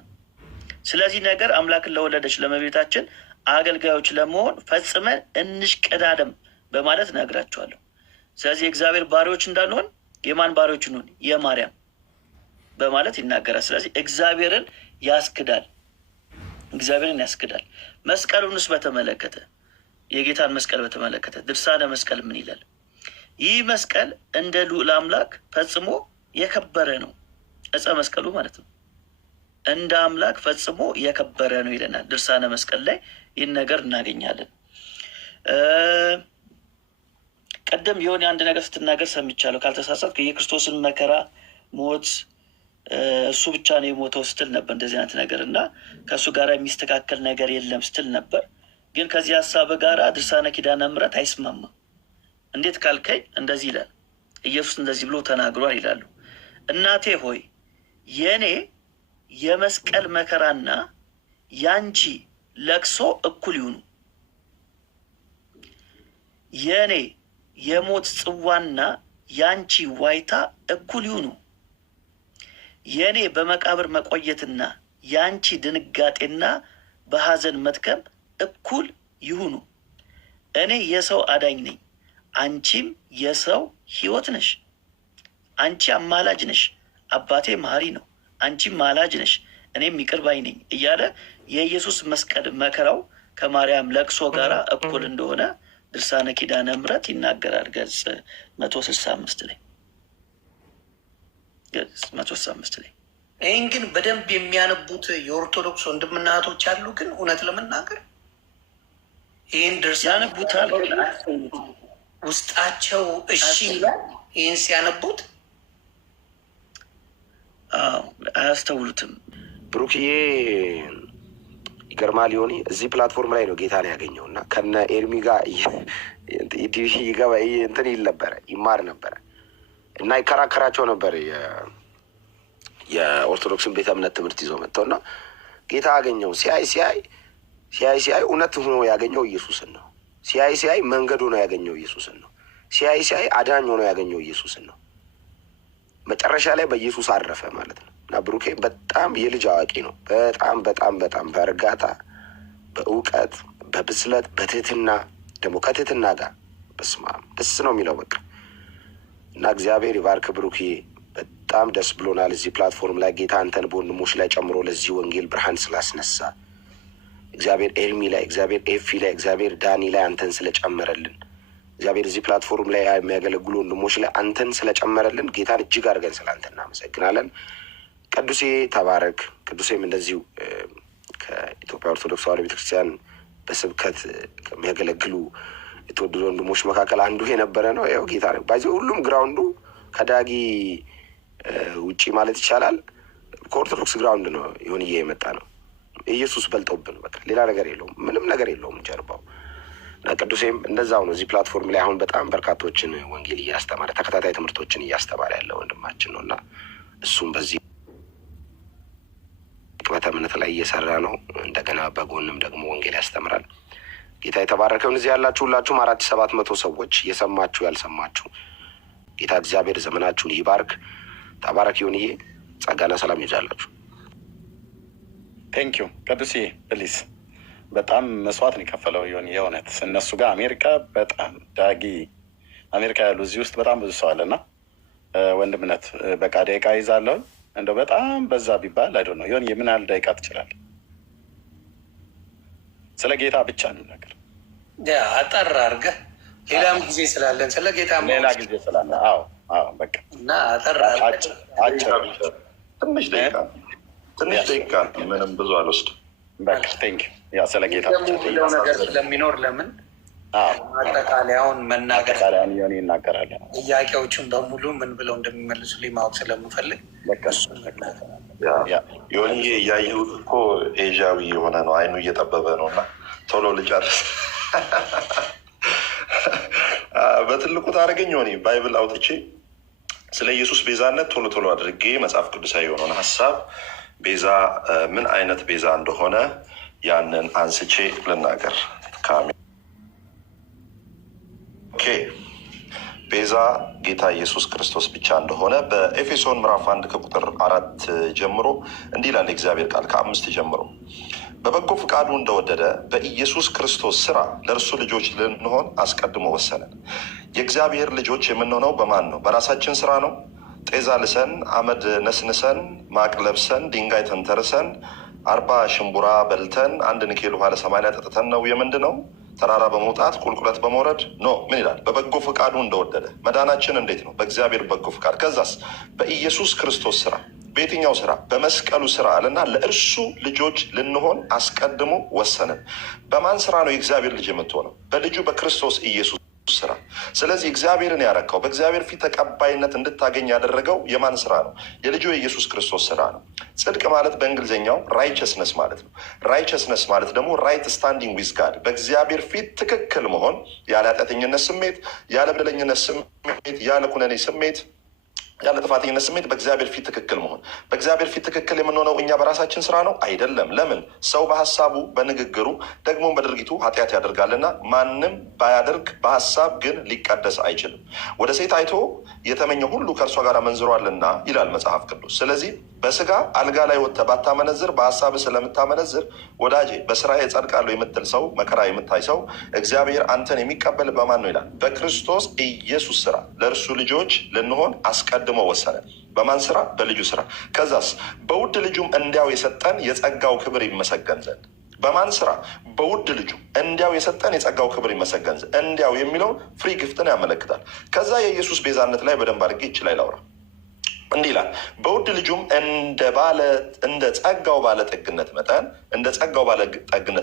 ስለዚህ ነገር አምላክን ለወለደች ለእመቤታችን አገልጋዮች ለመሆን ፈጽመን እንሽቀዳደም በማለት እነግራችኋለሁ። ስለዚህ የእግዚአብሔር ባሪያዎች እንዳንሆን የማን ባሪያዎች እንሆን? የማርያም በማለት ይናገራል። ስለዚህ እግዚአብሔርን ያስክዳል። መስቀሉንስ በተመለከተ የጌታን መስቀል በተመለከተ ድርሳነ መስቀል ምን ይላል? ይህ መስቀል እንደ ልዑል አምላክ ፈጽሞ የከበረ ነው። ዕፀ መስቀሉ ማለት ነው። እንደ አምላክ ፈጽሞ የከበረ ነው ይለናል። ድርሳነ መስቀል ላይ ይህን ነገር እናገኛለን። ቀደም የሆነ አንድ ነገር ስትናገር ሰምቻለሁ ካልተሳሳትኩ፣ የክርስቶስን መከራ ሞት እሱ ብቻ ነው የሞተው ስትል ነበር። እንደዚህ አይነት ነገር እና ከእሱ ጋር የሚስተካከል ነገር የለም ስትል ነበር። ግን ከዚህ ሀሳብ ጋር ድርሳነ ኪዳነ ምሕረት አይስማማም። እንዴት ካልከኝ እንደዚህ ይላል። ኢየሱስ እንደዚህ ብሎ ተናግሯል ይላሉ። እናቴ ሆይ የእኔ የመስቀል መከራና ያንቺ ለቅሶ እኩል ይሁኑ። የእኔ የሞት ጽዋና ያንቺ ዋይታ እኩል ይሁኑ። የእኔ በመቃብር መቆየትና ያንቺ ድንጋጤና በሐዘን መድከም እኩል ይሁኑ። እኔ የሰው አዳኝ ነኝ፣ አንቺም የሰው ሕይወት ነሽ። አንቺ አማላጅ ነሽ፣ አባቴ መሐሪ ነው። አንቺም ማላጅ ነሽ፣ እኔም ይቅር ባይ ነኝ እያለ የኢየሱስ መስቀል መከራው ከማርያም ለቅሶ ጋራ እኩል እንደሆነ ድርሳነ ኪዳነ ምሕረት ይናገራል። ገጽ 165 ላይ ገጽ 165 ላይ። ይህን ግን በደንብ የሚያነቡት የኦርቶዶክስ ወንድምና እህቶች አሉ። ግን እውነት ለመናገር ይህን ድርሳነ ያነቡታል፣ ውስጣቸው እሺ ይላል። ይህን ሲያነቡት አያስተውሉትም። ብሩክዬ ይገርማል። ሊሆን እዚህ ፕላትፎርም ላይ ነው ጌታን ያገኘው እና ከነ ኤርሚ ጋር ይገባ እንትን ይል ነበረ፣ ይማር ነበረ እና ይከራከራቸው ነበር። የኦርቶዶክስን ቤተ እምነት ትምህርት ይዘው መጥተው እና ጌታ ያገኘው ሲያይ እውነት ሆኖ ያገኘው ኢየሱስን ነው። ሲያይ መንገድ ሆኖ ያገኘው ኢየሱስን ነው። ሲያይ አዳኝ ሆኖ ያገኘው ኢየሱስን ነው። መጨረሻ ላይ በኢየሱስ አረፈ ማለት ነው። እና ብሩኬ በጣም የልጅ አዋቂ ነው። በጣም በእርጋታ በእውቀት በብስለት በትህትና ደግሞ ከትህትና ጋር በስመ አብ ደስ ነው የሚለው በቃ። እና እግዚአብሔር ይባርክ ብሩኬ። በጣም ደስ ብሎናል። እዚህ ፕላትፎርም ላይ ጌታ አንተን በወንድሞች ላይ ጨምሮ ለዚህ ወንጌል ብርሃን ስላስነሳ እግዚአብሔር ኤርሚ ላይ፣ እግዚአብሔር ኤፊ ላይ፣ እግዚአብሔር ዳኒ ላይ አንተን ስለጨመረልን እግዚአብሔር እዚህ ፕላትፎርም ላይ የሚያገለግሉ ወንድሞች ላይ አንተን ስለጨመረልን ጌታን እጅግ አድርገን ስለ አንተ እናመሰግናለን። ቅዱሴ ተባረክ። ቅዱሴም እንደዚሁ ከኢትዮጵያ ኦርቶዶክስ ተዋሕዶ ቤተክርስቲያን በስብከት ከሚያገለግሉ የተወደዱ ወንድሞች መካከል አንዱ የነበረ ነው። ያው ጌታ ነው ባይዘ ሁሉም ግራውንዱ ከዳጊ ውጪ ማለት ይቻላል ከኦርቶዶክስ ግራውንድ ነው ይሁንዬ የመጣ ነው። ኢየሱስ በልጦብን በቃ ሌላ ነገር የለውም፣ ምንም ነገር የለውም ጀርባው። እና ቅዱሴም እንደዛው ነው። እዚህ ፕላትፎርም ላይ አሁን በጣም በርካቶችን ወንጌል እያስተማረ ተከታታይ ትምህርቶችን እያስተማረ ያለ ወንድማችን ነው እና እሱም በዚህ ቅበተ እምነት ላይ እየሰራ ነው። እንደገና በጎንም ደግሞ ወንጌል ያስተምራል። ጌታ የተባረከውን። እዚህ ያላችሁ ሁላችሁም 4700 ሰዎች የሰማችሁ ያልሰማችሁ ጌታ እግዚአብሔር ዘመናችሁን ይባርክ። ተባረክ ይሁንዬ። ጸጋና ሰላም ይብዛላችሁ። ቴንኪዩ ቅዱሴ ፕሊስ። በጣም መስዋዕት ነው የከፈለው ይሁን የእውነት እነሱ ጋር አሜሪካ በጣም ዳጊ አሜሪካ ያሉ እዚህ ውስጥ በጣም ብዙ ሰው አለና ወንድምነት በቃ ደቂቃ ይዛለሁ እንደው በጣም በዛ ቢባል አይዶ ነው ይሁን የምን ያህል ደቂቃ ትችላለህ? ስለ ጌታ ብቻ ነው ነገር አጠር አድርገህ ሌላም ጊዜ ስላለን ስለ ጌታ ሌላ ጊዜ ስላለ አዎ በቃ እና አጠር አጭር ትንሽ ደቂቃ ምንም ብዙ አልወስድም። በቃ ቴንኪው። ያ ስለ ጌታ ብቻ ነገር ስለሚኖር ለምን አጠቃላያውን መናገር ሆን ይናገራል። ጥያቄዎቹን በሙሉ ምን ብለው እንደሚመልሱ ማወቅ ስለምፈልግ የሆን እያየሁት እኮ ኤዥያዊ የሆነ ነው፣ አይኑ እየጠበበ ነው እና ቶሎ ልጨርስ። በትልቁ ታደርገኝ ሆኔ ባይብል አውጥቼ ስለ ኢየሱስ ቤዛነት ቶሎ አድርጌ መጽሐፍ ቅዱሳዊ የሆነውን ሀሳብ ቤዛ ምን አይነት ቤዛ እንደሆነ ያንን አንስቼ ልናገር። ኦኬ ቤዛ ጌታ ኢየሱስ ክርስቶስ ብቻ እንደሆነ በኤፌሶን ምዕራፍ 1 ከቁጥር 4 ጀምሮ እንዲህ ይላል እግዚአብሔር ቃል ከ5 ጀምሮ በበጎ ፍቃዱ እንደወደደ በኢየሱስ ክርስቶስ ስራ ለእርሱ ልጆች ልንሆን አስቀድሞ ወሰነን። የእግዚአብሔር ልጆች የምንሆነው በማን ነው? በራሳችን ስራ ነው? ጤዛ ልሰን አመድ ነስንሰን ማቅ ለብሰን ድንጋይ ተንተርሰን 40 ሽንቡራ በልተን 1 ንኬል ውሃ ለ80 ጠጥተን ነው የምንድ ነው? ተራራ በመውጣት ቁልቁለት በመውረድ ኖ። ምን ይላል? በበጎ ፍቃዱ እንደወደደ። መዳናችን እንዴት ነው? በእግዚአብሔር በጎ ፍቃድ። ከዛስ በኢየሱስ ክርስቶስ ስራ። በየትኛው ስራ? በመስቀሉ ስራ አለና ለእርሱ ልጆች ልንሆን አስቀድሞ ወሰንን። በማን ስራ ነው የእግዚአብሔር ልጅ የምትሆነው? በልጁ በክርስቶስ ኢየሱስ ስራ። ስለዚህ እግዚአብሔርን ያረካው በእግዚአብሔር ፊት ተቀባይነት እንድታገኝ ያደረገው የማን ስራ ነው? የልጁ የኢየሱስ ክርስቶስ ስራ ነው። ጽድቅ ማለት በእንግሊዝኛው ራይቸስነስ ማለት ነው። ራይቸስነስ ማለት ደግሞ ራይት ስታንዲንግ ዊዝ ጋድ፣ በእግዚአብሔር ፊት ትክክል መሆን፣ ያለ ኃጢአተኝነት ስሜት፣ ያለ በደለኝነት ስሜት፣ ያለ ኩነኔ ስሜት፣ ያለ ጥፋተኝነት ስሜት በእግዚአብሔር ፊት ትክክል መሆን። በእግዚአብሔር ፊት ትክክል የምንሆነው እኛ በራሳችን ስራ ነው? አይደለም። ለምን? ሰው በሀሳቡ በንግግሩ ደግሞ በድርጊቱ ኃጢአት ያደርጋልና ማንም ባያደርግ በሀሳብ ግን ሊቀደስ አይችልም። ወደ ሴት አይቶ የተመኘ ሁሉ ከእርሷ ጋር መንዝሯልና ይላል መጽሐፍ ቅዱስ። ስለዚህ በስጋ አልጋ ላይ ወጥተህ ባታመነዝር በሀሳብ ስለምታመነዝር ወዳጄ በስራ እጸድቃለሁ የምትል ሰው፣ መከራ የምታይ ሰው እግዚአብሔር አንተን የሚቀበል በማን ነው ይላል? በክርስቶስ ኢየሱስ ስራ ለእርሱ ልጆች ልንሆን አስቀድሞ ወሰነ። በማን ስራ? በልጁ ስራ። ከዛስ በውድ ልጁም እንዲያው የሰጠን የጸጋው ክብር ይመሰገን ዘንድ። በማን ስራ? በውድ ልጁ እንዲያው የሰጠን የጸጋው ክብር ይመሰገን ዘንድ እንዲያው የሚለውን ፍሪ ግፍትን ያመለክታል። ከዛ የኢየሱስ ቤዛነት ላይ በደንብ አድርጌ ይችላል ላውራ። እንዲህ ይላል፣ በውድ ልጁም እንደ ጸጋው ባለጠግነት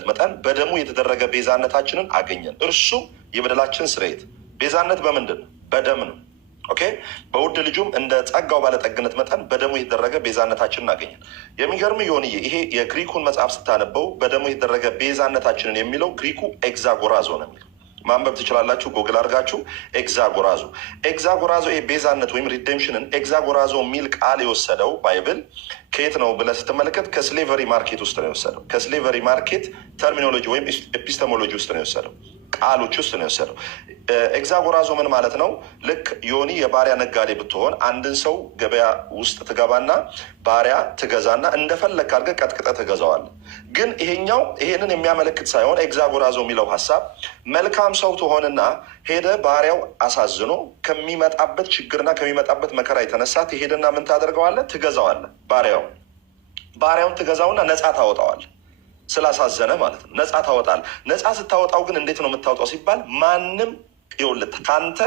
መጠን በደሙ የተደረገ ቤዛነታችንን አገኘን። እርሱ የበደላችን ስርየት። ቤዛነት በምንድን ነው? በደም ነው። ኦኬ። በውድ ልጁም እንደ ጸጋው ባለጠግነት መጠን በደሙ የተደረገ ቤዛነታችንን አገኘን። የሚገርም ይሆንዬ ይሄ የግሪኩን መጽሐፍ ስታነበው በደሙ የተደረገ ቤዛነታችንን የሚለው ግሪኩ ኤግዛጎራዞ ነው የሚለው። ማንበብ ትችላላችሁ፣ ጎግል አድርጋችሁ ኤግዛጎራዞ። ይሄ ቤዛነት ወይም ሪዴምሽንን ኤግዛጎራዞ የሚል ቃል የወሰደው ባይብል ከየት ነው ብለህ ስትመለከት ከስሌቨሪ ማርኬት ውስጥ ነው የወሰደው። ከስሌቨሪ ማርኬት ተርሚኖሎጂ ወይም ኤፒስተሞሎጂ ውስጥ ነው የወሰደው፣ ቃሎች ውስጥ ነው የወሰደው። ኤግዛጎራዞ ምን ማለት ነው? ልክ ዮኒ የባሪያ ነጋዴ ብትሆን አንድን ሰው ገበያ ውስጥ ትገባና ባሪያ ትገዛና እንደፈለግ አድርገህ ቀጥቅጠህ ትገዛዋለህ። ግን ይሄንን የሚያመለክት ሳይሆን ኤግዛጎራዞ የሚለው ሀሳብ መልካም ሰው ትሆንና ሄደ ባሪያው አሳዝኖ ከሚመጣበት ችግርና ከሚመጣበት መከራ የተነሳ ትሄድና ምን ታደርገዋለህ? ትገዛዋለህ። ባሪያውን ትገዛውና ነፃ ታወጣዋለህ። ስላሳዘነ ማለት ነው። ነፃ ታወጣለህ። ነፃ ስታወጣው ግን እንዴት ነው የምታወጣው ሲባል ማንም ይኸውልህ ከአንተ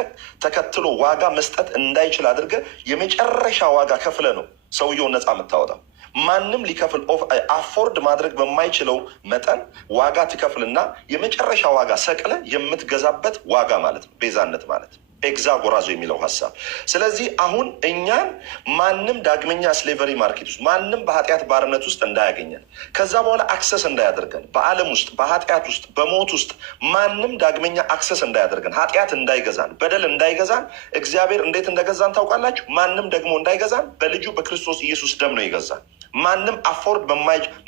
ተከትሎ ዋጋ መስጠት እንዳይችል አድርገህ የመጨረሻ ዋጋ ከፍለ ነው ሰውየውን ነፃ የምታወጣው። ማንም ሊከፍል አፎርድ ማድረግ በማይችለው መጠን ዋጋ ትከፍልና የመጨረሻ ዋጋ ሰቅለ የምትገዛበት ዋጋ ማለት ነው ቤዛነት ማለት ነው። ኤግዛጎራዞ የሚለው ሀሳብ። ስለዚህ አሁን እኛን ማንም ዳግመኛ ስሌቨሪ ማርኬት ውስጥ ማንም በኃጢአት ባርነት ውስጥ እንዳያገኘን፣ ከዛ በኋላ አክሰስ እንዳያደርገን፣ በዓለም ውስጥ በኃጢአት ውስጥ በሞት ውስጥ ማንም ዳግመኛ አክሰስ እንዳያደርገን፣ ኃጢአት እንዳይገዛን፣ በደል እንዳይገዛን እግዚአብሔር እንዴት እንደገዛን ታውቃላችሁ? ማንም ደግሞ እንዳይገዛን በልጁ በክርስቶስ ኢየሱስ ደም ነው የገዛን። ማንም አፎርድ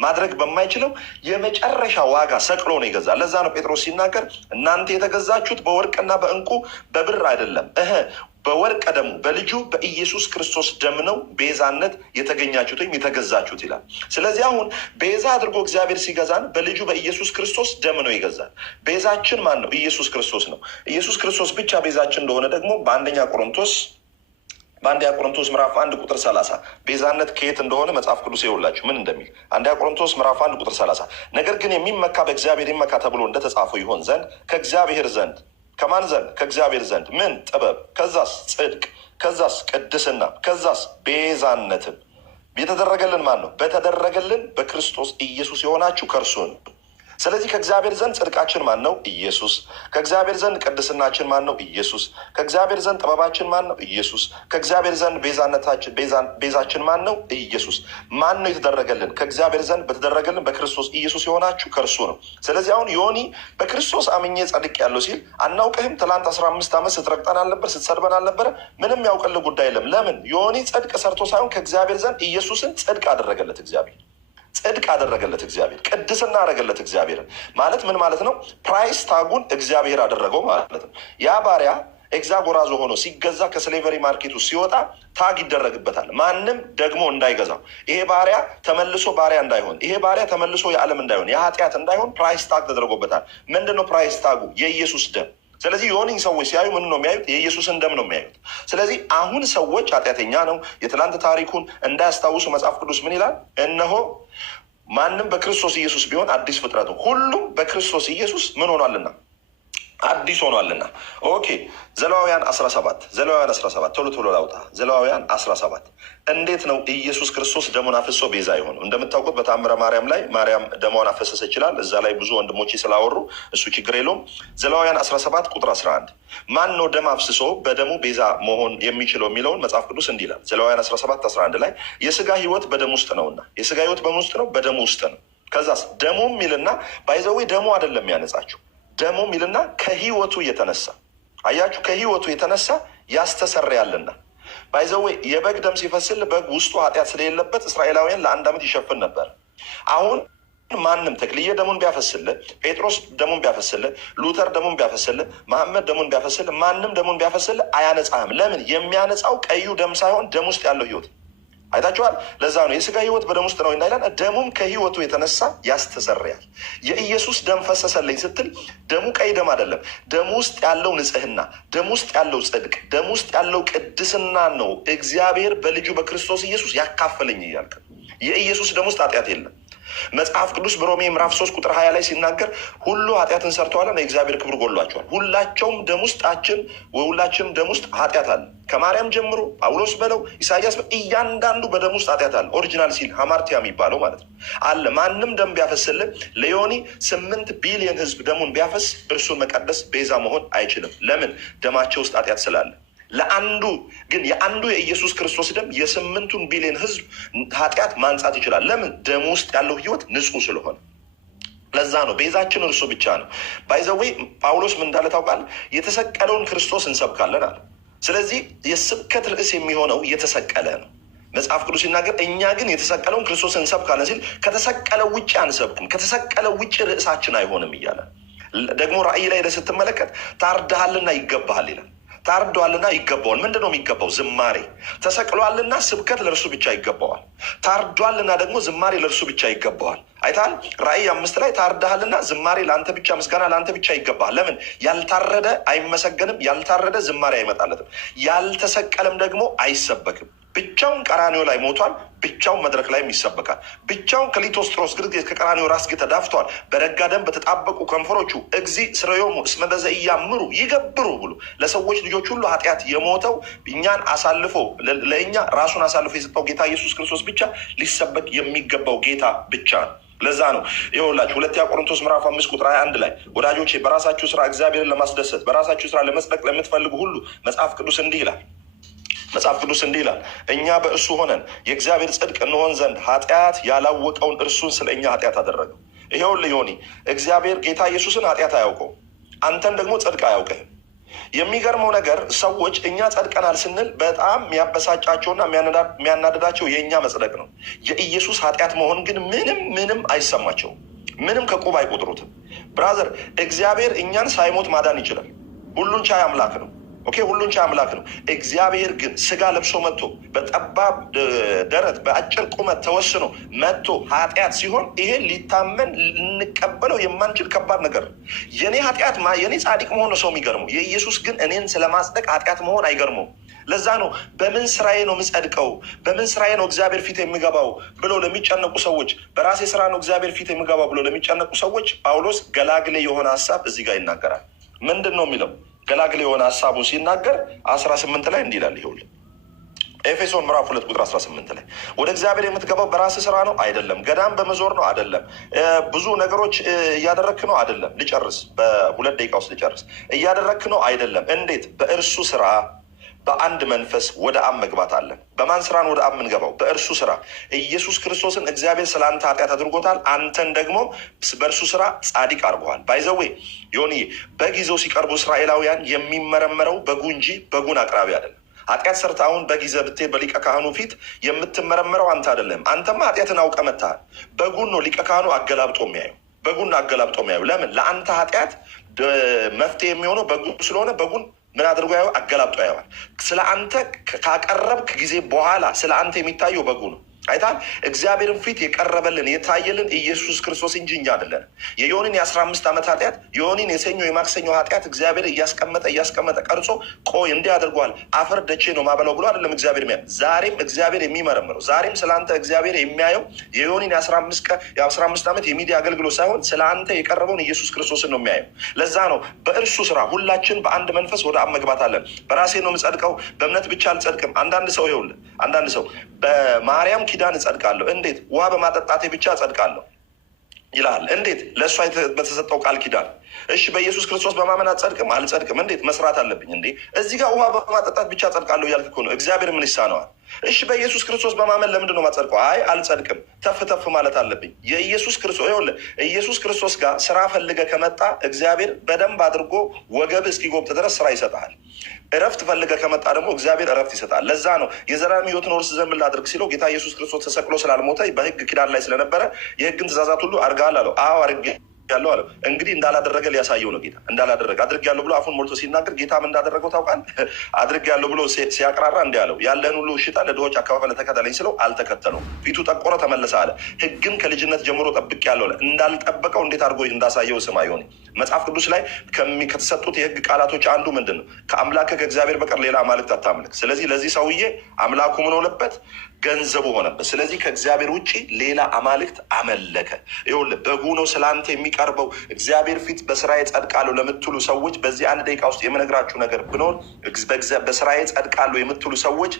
ማድረግ በማይችለው የመጨረሻ ዋጋ ሰቅሎ ነው ይገዛል። ለዛ ነው ጴጥሮስ ሲናገር እናንተ የተገዛችሁት በወርቅና በዕንቁ በብር አይደለም፣ በወርቅ ደግሞ በልጁ በኢየሱስ ክርስቶስ ደም ነው ቤዛነት የተገኛችሁት ወይም የተገዛችሁት ይላል። ስለዚህ አሁን ቤዛ አድርጎ እግዚአብሔር ሲገዛን በልጁ በኢየሱስ ክርስቶስ ደም ነው ይገዛል። ቤዛችን ማን ነው? ኢየሱስ ክርስቶስ ነው። ኢየሱስ ክርስቶስ ብቻ ቤዛችን እንደሆነ ደግሞ በአንደኛ ቆሮንቶስ ምዕራፍ 1 ቁጥር 30 ቤዛነት ከየት እንደሆነ መጽሐፍ ቅዱስ ይኸውላችሁ ምን እንደሚል። አንደኛ ቆሮንቶስ ምዕራፍ 1 ቁጥር 30 ነገር ግን የሚመካ በእግዚአብሔር ይመካ ተብሎ እንደተጻፈው ይሆን ዘንድ ከእግዚአብሔር ዘንድ ከማን ዘንድ? ከእግዚአብሔር ዘንድ ምን? ጥበብ፣ ከዛስ ጽድቅ፣ ከዛስ ቅድስና፣ ከዛስ ቤዛነትን የተደረገልን ማን ነው? በተደረገልን በክርስቶስ ኢየሱስ የሆናችሁ ከእርሱ ነው። ስለዚህ ከእግዚአብሔር ዘንድ ጽድቃችን ማን ነው? ኢየሱስ። ከእግዚአብሔር ዘንድ ቅድስናችን ማን ነው? ኢየሱስ። ከእግዚአብሔር ዘንድ ጥበባችን ማን ነው? ኢየሱስ። ከእግዚአብሔር ዘንድ ቤዛችን ማን ነው? ኢየሱስ። ማን ነው የተደረገልን? ከእግዚአብሔር ዘንድ በተደረገልን በክርስቶስ ኢየሱስ የሆናችሁ ከእርሱ ነው። ስለዚህ አሁን ዮኒ በክርስቶስ አምኜ ጸድቅ ያለው ሲል አናውቅህም? ትላንት 15 ዓመት ስትረግጠን አልነበር? ስትሰድበን አልነበረ? ምንም ያውቅልህ ጉዳይ የለም። ለምን? ዮኒ ጽድቅ ሰርቶ ሳይሆን ከእግዚአብሔር ዘንድ ኢየሱስን ጽድቅ አደረገለት እግዚአብሔር። ጽድቅ አደረገለት እግዚአብሔር። ቅድስና አደረገለት እግዚአብሔር። ማለት ምን ማለት ነው? ፕራይስ ታጉን እግዚአብሔር አደረገው ማለት ነው። ያ ባሪያ ኤግዛጎራዞ ሆኖ ሲገዛ ከስሌቨሪ ማርኬቱ ሲወጣ ታግ ይደረግበታል፣ ማንም ደግሞ እንዳይገዛው። ይሄ ባሪያ ተመልሶ ባሪያ እንዳይሆን፣ ይሄ ባሪያ ተመልሶ የዓለም እንዳይሆን፣ የኃጢአት እንዳይሆን ፕራይስ ታግ ተደርጎበታል። ምንድን ነው ፕራይስ ታጉ? የኢየሱስ ደም። ስለዚህ የሆነ ሰዎች ሲያዩ ምን ነው የሚያዩት? የኢየሱስን ደም ነው የሚያዩት። ስለዚህ አሁን ሰዎች ኃጢአተኛ ነው የትላንት ታሪኩን እንዳያስታውሱ መጽሐፍ ቅዱስ ምን ይላል? እነሆ ማንም በክርስቶስ ኢየሱስ ቢሆን አዲስ ፍጥረት ነው፣ ሁሉም በክርስቶስ ኢየሱስ ምን ሆኗልና? አዲስ ሆኗልና። ኦኬ ዘሌዋውያን 17 ቶሎ ላውጣ። ዘሌዋውያን 17 እንዴት ነው ኢየሱስ ክርስቶስ ደሙን አፍሶ ቤዛ የሆነው? እንደምታውቁት በታምረ ማርያም ላይ ማርያም ደሟን አፈሰሰ ይችላል። እዛ ላይ ብዙ ወንድሞች ስላወሩ እሱ ችግር የለውም። ዘሌዋውያን 17 ቁጥር 11 ማን ነው ደም አፍስሶ በደሙ ቤዛ መሆን የሚችለው የሚለውን መጽሐፍ ቅዱስ እንዲህ ይላል። ዘሌዋውያን 17 11 ላይ የስጋ ህይወት በደም ውስጥ ነውና፣ የስጋ ህይወት በምን ውስጥ ነው? በደሙ ውስጥ ነው። ከዛስ ደሙ ሚልና ባይዘዌ ደሙ አይደለም ያነጻችሁ፣ ደሙ ሚልና ከህይወቱ የተነሳ አያችሁ፣ ከህይወቱ የተነሳ ያስተሰርያልና። ባይዘዌ የበግ ደም ሲፈስል በግ ውስጡ ኃጢአት ስለሌለበት እስራኤላውያን ለ1 ዓመት ይሸፍን ነበር። አሁን ማንም ተክልዬ ደሙን ቢያፈስልህ፣ ጴጥሮስ ደሙን ቢያፈስልህ፣ ሉተር ደሙን ቢያፈስልህ፣ መሐመድ ደሙን ቢያፈስልህ፣ ማንም ደሙን ቢያፈስልህ አያነጻህም። ለምን? የሚያነጻው ቀዩ ደም ሳይሆን ደም ውስጥ ያለው ህይወት። አይታችኋል። ለዛ ነው የስጋ ህይወት በደም ውስጥ ነው እንዳይላል፣ ደሙም ከህይወቱ የተነሳ ያስተሰርያል። የኢየሱስ ደም ፈሰሰልኝ ስትል ደሙ ቀይ ደም አይደለም። ደም ውስጥ ያለው ንጽህና፣ ደም ውስጥ ያለው ጽድቅ፣ ደም ውስጥ ያለው ቅድስና ነው እግዚአብሔር በልጁ በክርስቶስ ኢየሱስ ያካፈለኝ እያልክ። የኢየሱስ ደም ውስጥ ኃጢአት የለም። መጽሐፍ ቅዱስ በሮሜ ምዕራፍ 3 ቁጥር 20 ላይ ሲናገር ሁሉ ኃጢአትን ሰርተዋልና የእግዚአብሔር ክብር ጎድሏቸዋል። ሁላቸውም ደም ውስጥ ኃጢአት አለ። ከማርያም ጀምሮ ጳውሎስ በለው ኢሳያስ እያንዳንዱ በደም ውስጥ ኃጢአት አለ። ኦሪጂናል ሲል ሀማርቲያ የሚባለው ማለት ነው አለ። ማንም ደም ቢያፈስልን ለዮኒ 8 ቢሊዮን ህዝብ ደሙን ቢያፈስ እርሱን መቀደስ ቤዛ መሆን አይችልም። ለምን? ደማቸው ውስጥ ኃጢአት ስላለ። ለአንዱ ግን የአንዱ የኢየሱስ ክርስቶስ ደም የ8 ቢሊዮን ህዝብ ኃጢአት ማንጻት ይችላል። ለምን? ደም ውስጥ ያለው ህይወት ንጹህ ስለሆነ። ለዛ ነው ቤዛችን እርሱ ብቻ ነው። ባይዘዌ ጳውሎስ ምን እንዳለ ታውቃል? የተሰቀለውን ክርስቶስ እንሰብካለን አለ። ስለዚህ የስብከት ርዕስ የሚሆነው የተሰቀለ ነው። መጽሐፍ ቅዱስ ሲናገር እኛ ግን የተሰቀለውን ክርስቶስ እንሰብካለን ሲል ከተሰቀለ ውጭ አንሰብክም፣ ከተሰቀለ ውጭ ርዕሳችን አይሆንም እያለ ደግሞ ራእይ ላይ ስትመለከት ታርደሃልና ይገባሃል ይላል። ታርዷልና ይገባዋል። ምንድን ነው የሚገባው? ዝማሬ። ተሰቅሏልና ስብከት ለእርሱ ብቻ ይገባዋል። ታርዷልና ደግሞ ዝማሬ ለእርሱ ብቻ ይገባዋል። አይታል ራእይ 5 ላይ ታርዳሃልና ዝማሬ ለአንተ ብቻ፣ ምስጋና ለአንተ ብቻ ይገባል። ለምን? ያልታረደ አይመሰገንም፣ ያልታረደ ዝማሬ አይመጣለትም፣ ያልተሰቀለም ደግሞ አይሰበክም። ብቻውን ቀራኒዮ ላይ ሞቷል፣ ብቻውን መድረክ ላይም ይሰበካል። ብቻውን ከሊቶስጥሮስ ግርጌ ከቀራኒዮ ራስጌ ተዳፍቷል። በረጋ ደም በተጣበቁ ከንፈሮቹ እግዚ ስረዮሙ እስመ በዘ ኢያምሩ ይገብሩ ብሎ ለሰዎች ልጆች ሁሉ ኃጢአት የሞተው እኛን አሳልፎ ለእኛ ራሱን አሳልፎ የሰጠው ጌታ ኢየሱስ ክርስቶስ ብቻ ሊሰበክ የሚገባው ጌታ ብቻ ነው። ለዛ ነው ይኸውላችሁ 2 ቆሮንቶስ ምዕራፍ 5 ቁጥር 21 ላይ ወዳጆቼ በራሳችሁ ስራ እግዚአብሔርን ለማስደሰት በራሳችሁ ስራ ለመጽደቅ ለምትፈልጉ ሁሉ መጽሐፍ ቅዱስ እንዲህ ይላል። እኛ በእርሱ ሆነን የእግዚአብሔር ጽድቅ እንሆን ዘንድ ኃጢአት ያላወቀውን እርሱን ስለ እኛ ኃጢአት አደረገው። ይኸውልህ ዮኒ፣ እግዚአብሔር ጌታ ኢየሱስን ኃጢአት አያውቀው፣ አንተን ደግሞ ጽድቅ አያውቅህም። የሚገርመው ነገር ሰዎች እኛ ጸድቀናል ስንል በጣም የሚያበሳጫቸውና የሚያናደዳቸው የእኛ መጽደቅ ነው። የኢየሱስ ኃጢአት መሆን ግን ምንም አይሰማቸውም፣ ምንም ከቁብ አይቆጥሩትም። ብራዘር፣ እግዚአብሔር እኛን ሳይሞት ማዳን ይችላል። ሁሉን ቻይ አምላክ ነው። ኦኬ፣ ሁሉን ቻይ አምላክ ነው። እግዚአብሔር ግን ስጋ ለብሶ መጥቶ በጠባብ ደረት በአጭር ቁመት ተወስኖ መጥቶ ኃጢአት ሲሆን ይሄ ሊታመን ልንቀበለው የማንችል ከባድ ነገር ነው። የኔ ኃጢአት የኔ ጻድቅ መሆን ነው ሰው የሚገርመው። የኢየሱስ ግን እኔን ስለማጽደቅ ኃጢአት መሆን አይገርመውም። ለዛ ነው በምን ስራዬ ነው የምጸድቀው፣ በምን ስራዬ ነው እግዚአብሔር ፊት የሚገባው ብለው ለሚጨነቁ ሰዎች፣ በራሴ ስራ ነው እግዚአብሔር ፊት የሚገባው ብለው ለሚጨነቁ ሰዎች ጳውሎስ ገላግሌ የሆነ ሀሳብ እዚህ ጋር ይናገራል። ምንድን ነው የሚለው? ገላግሌ የሆነ ሀሳቡን ሲናገር 18 ላይ እንዲህ ይላል። ይኸውልህ ኤፌሶን ምዕራፍ 2 ቁጥር 18 ላይ ወደ እግዚአብሔር የምትገባው በራስህ ስራ ነው አይደለም። ገዳም በመዞር ነው አይደለም። ብዙ ነገሮች እያደረግክ ነው አይደለም። ልጨርስ፣ በ2 ደቂቃ ውስጥ ልጨርስ። እያደረግክ ነው አይደለም። እንዴት? በእርሱ ስራ በአንድ መንፈስ ወደ አብ መግባት አለን። በማን ስራ ነው ወደ አብ የምንገባው? በእርሱ ስራ። ኢየሱስ ክርስቶስን እግዚአብሔር ስለ አንተ ኃጢአት አድርጎታል። አንተን ደግሞ በእርሱ ስራ ጻድቅ አድርጎሃል። ባይዘዌ ዮኒ፣ በጊዜው ሲቀርቡ እስራኤላውያን የሚመረመረው በጉ እንጂ በጉን አቅራቢ አይደለም። ኃጢአት ሰርተ አሁን በጊዜ ብትሄድ በሊቀ ካህኑ ፊት የምትመረመረው አንተ አይደለም። አንተማ ኃጢአትን አውቀ መታሃል። በጉን ነው ሊቀ ካህኑ አገላብጦ የሚያየው። በጉን አገላብጦ የሚያየው ለምን? ለአንተ ኃጢአት መፍትሄ የሚሆነው በጉ ስለሆነ በጉን ምን አድርጎ ያየው? አገላብጦ ያየዋል። ስለ አንተ ካቀረብክ ጊዜ በኋላ ስለ አንተ የሚታየው በጉ ነው። አይታል እግዚአብሔርን ፊት የቀረበልን የታየልን ኢየሱስ ክርስቶስ እንጂ እኛ አይደለን። የዮኒን የ15 ዓመት ኃጢአት፣ የዮኒን የሰኞ የማክሰኞ ኃጢአት እግዚአብሔር እያስቀመጠ ቀርጾ ቆይ እንዲህ አድርጓል አፈር ደቼ ነው ማበላው ብሎ አይደለም እግዚአብሔር የሚያ ዛሬም እግዚአብሔር የሚመረምረው ዛሬም ስለ አንተ እግዚአብሔር የሚያየው የዮኒን የ15 ዓመት የሚዲያ አገልግሎት ሳይሆን ስለ አንተ የቀረበውን ኢየሱስ ክርስቶስን ነው የሚያየው። ለዛ ነው በእርሱ ስራ ሁላችን በአንድ መንፈስ ወደ አብ መግባት አለን። በራሴ ነው የምጸድቀው፣ በእምነት ብቻ አልጸድቅም። አንዳንድ ሰው በማርያም ኪዳን እጸድቃለሁ። እንዴት? ውሃ በማጠጣቴ ብቻ እጸድቃለሁ ይላል። እንዴት? ለእሷ በተሰጠው ቃል ኪዳን። እሺ በኢየሱስ ክርስቶስ በማመን አትጸድቅም? አልጸድቅም። እንዴት? መስራት አለብኝ እንዴ? እዚህ ጋር ውሃ በማጠጣት ብቻ እጸድቃለሁ እያልክ እኮ ነው። እግዚአብሔር ምን ይሳነዋል? እሺ በኢየሱስ ክርስቶስ በማመን ለምንድን ነው የማጸድቀው? አይ አልጸድቅም፣ ተፍ ማለት አለብኝ። የኢየሱስ ክርስቶስ ይኸውልህ፣ ኢየሱስ ክርስቶስ ጋር ስራ ፈልገህ ከመጣ እግዚአብሔር በደንብ አድርጎ ወገብህ እስኪጎብጥ ድረስ ስራ ይሰጥሃል። እረፍት ፈልገህ ከመጣ ደግሞ እግዚአብሔር እረፍት ይሰጣል። ለዛ ነው የዘላለም ሕይወትን ወርስ ዘንድ ምን ላድርግ ሲለው ጌታ ኢየሱስ ክርስቶስ ተሰቅሎ ስላልሞተ በሕግ ኪዳን ላይ ስለነበረ የሕግን ትእዛዛት ሁሉ አድርገሃል አለው። አዎ አድርጌያለሁ አለው። እንግዲህ እንዳላደረገ ሊያሳየው ነው ጌታ። እንዳላደረገ አድርጌያለሁ ብሎ አፉን ሞልቶ ሲናገር ጌታም እንዳደረገው ታውቃል። አድርጌያለሁ ብሎ ሲያቅራራ እንዲህ አለው፣ ያለህን ሁሉ ሽጣ ለድሆች አካፋፍለህ ተከተለኝ ሲለው አልተከተለውም። ፊቱ ጠቆረ፣ ተመለሰ አለ። ሕግን ከልጅነት ጀምሮ ጠብቄያለሁ አለ። እንዳልጠበቀው እንዴት አድርጎ እንዳሳየው ስማ ይሆን መጽሐፍ ቅዱስ ላይ ከተሰጡት የህግ ቃላቶች አንዱ ምንድን ነው? ከአምላክ ከእግዚአብሔር በቀር ሌላ አማልክት አታምልክ። ስለዚህ ለዚህ ሰውዬ አምላኩ ምን ሆነበት? ገንዘቡ ሆነበት። ስለዚህ ከእግዚአብሔር ውጭ ሌላ አማልክት አመለከ። ይኸውልህ በጉ ነው ስለአንተ የሚቀርበው እግዚአብሔር ፊት በስራዬ ጸድቃለሁ ለምትሉ ሰዎች በዚህ 1 ደቂቃ ውስጥ የምነግራችሁ ነገር ብኖር በስራዬ ጸድቃለሁ የምትሉ ሰዎች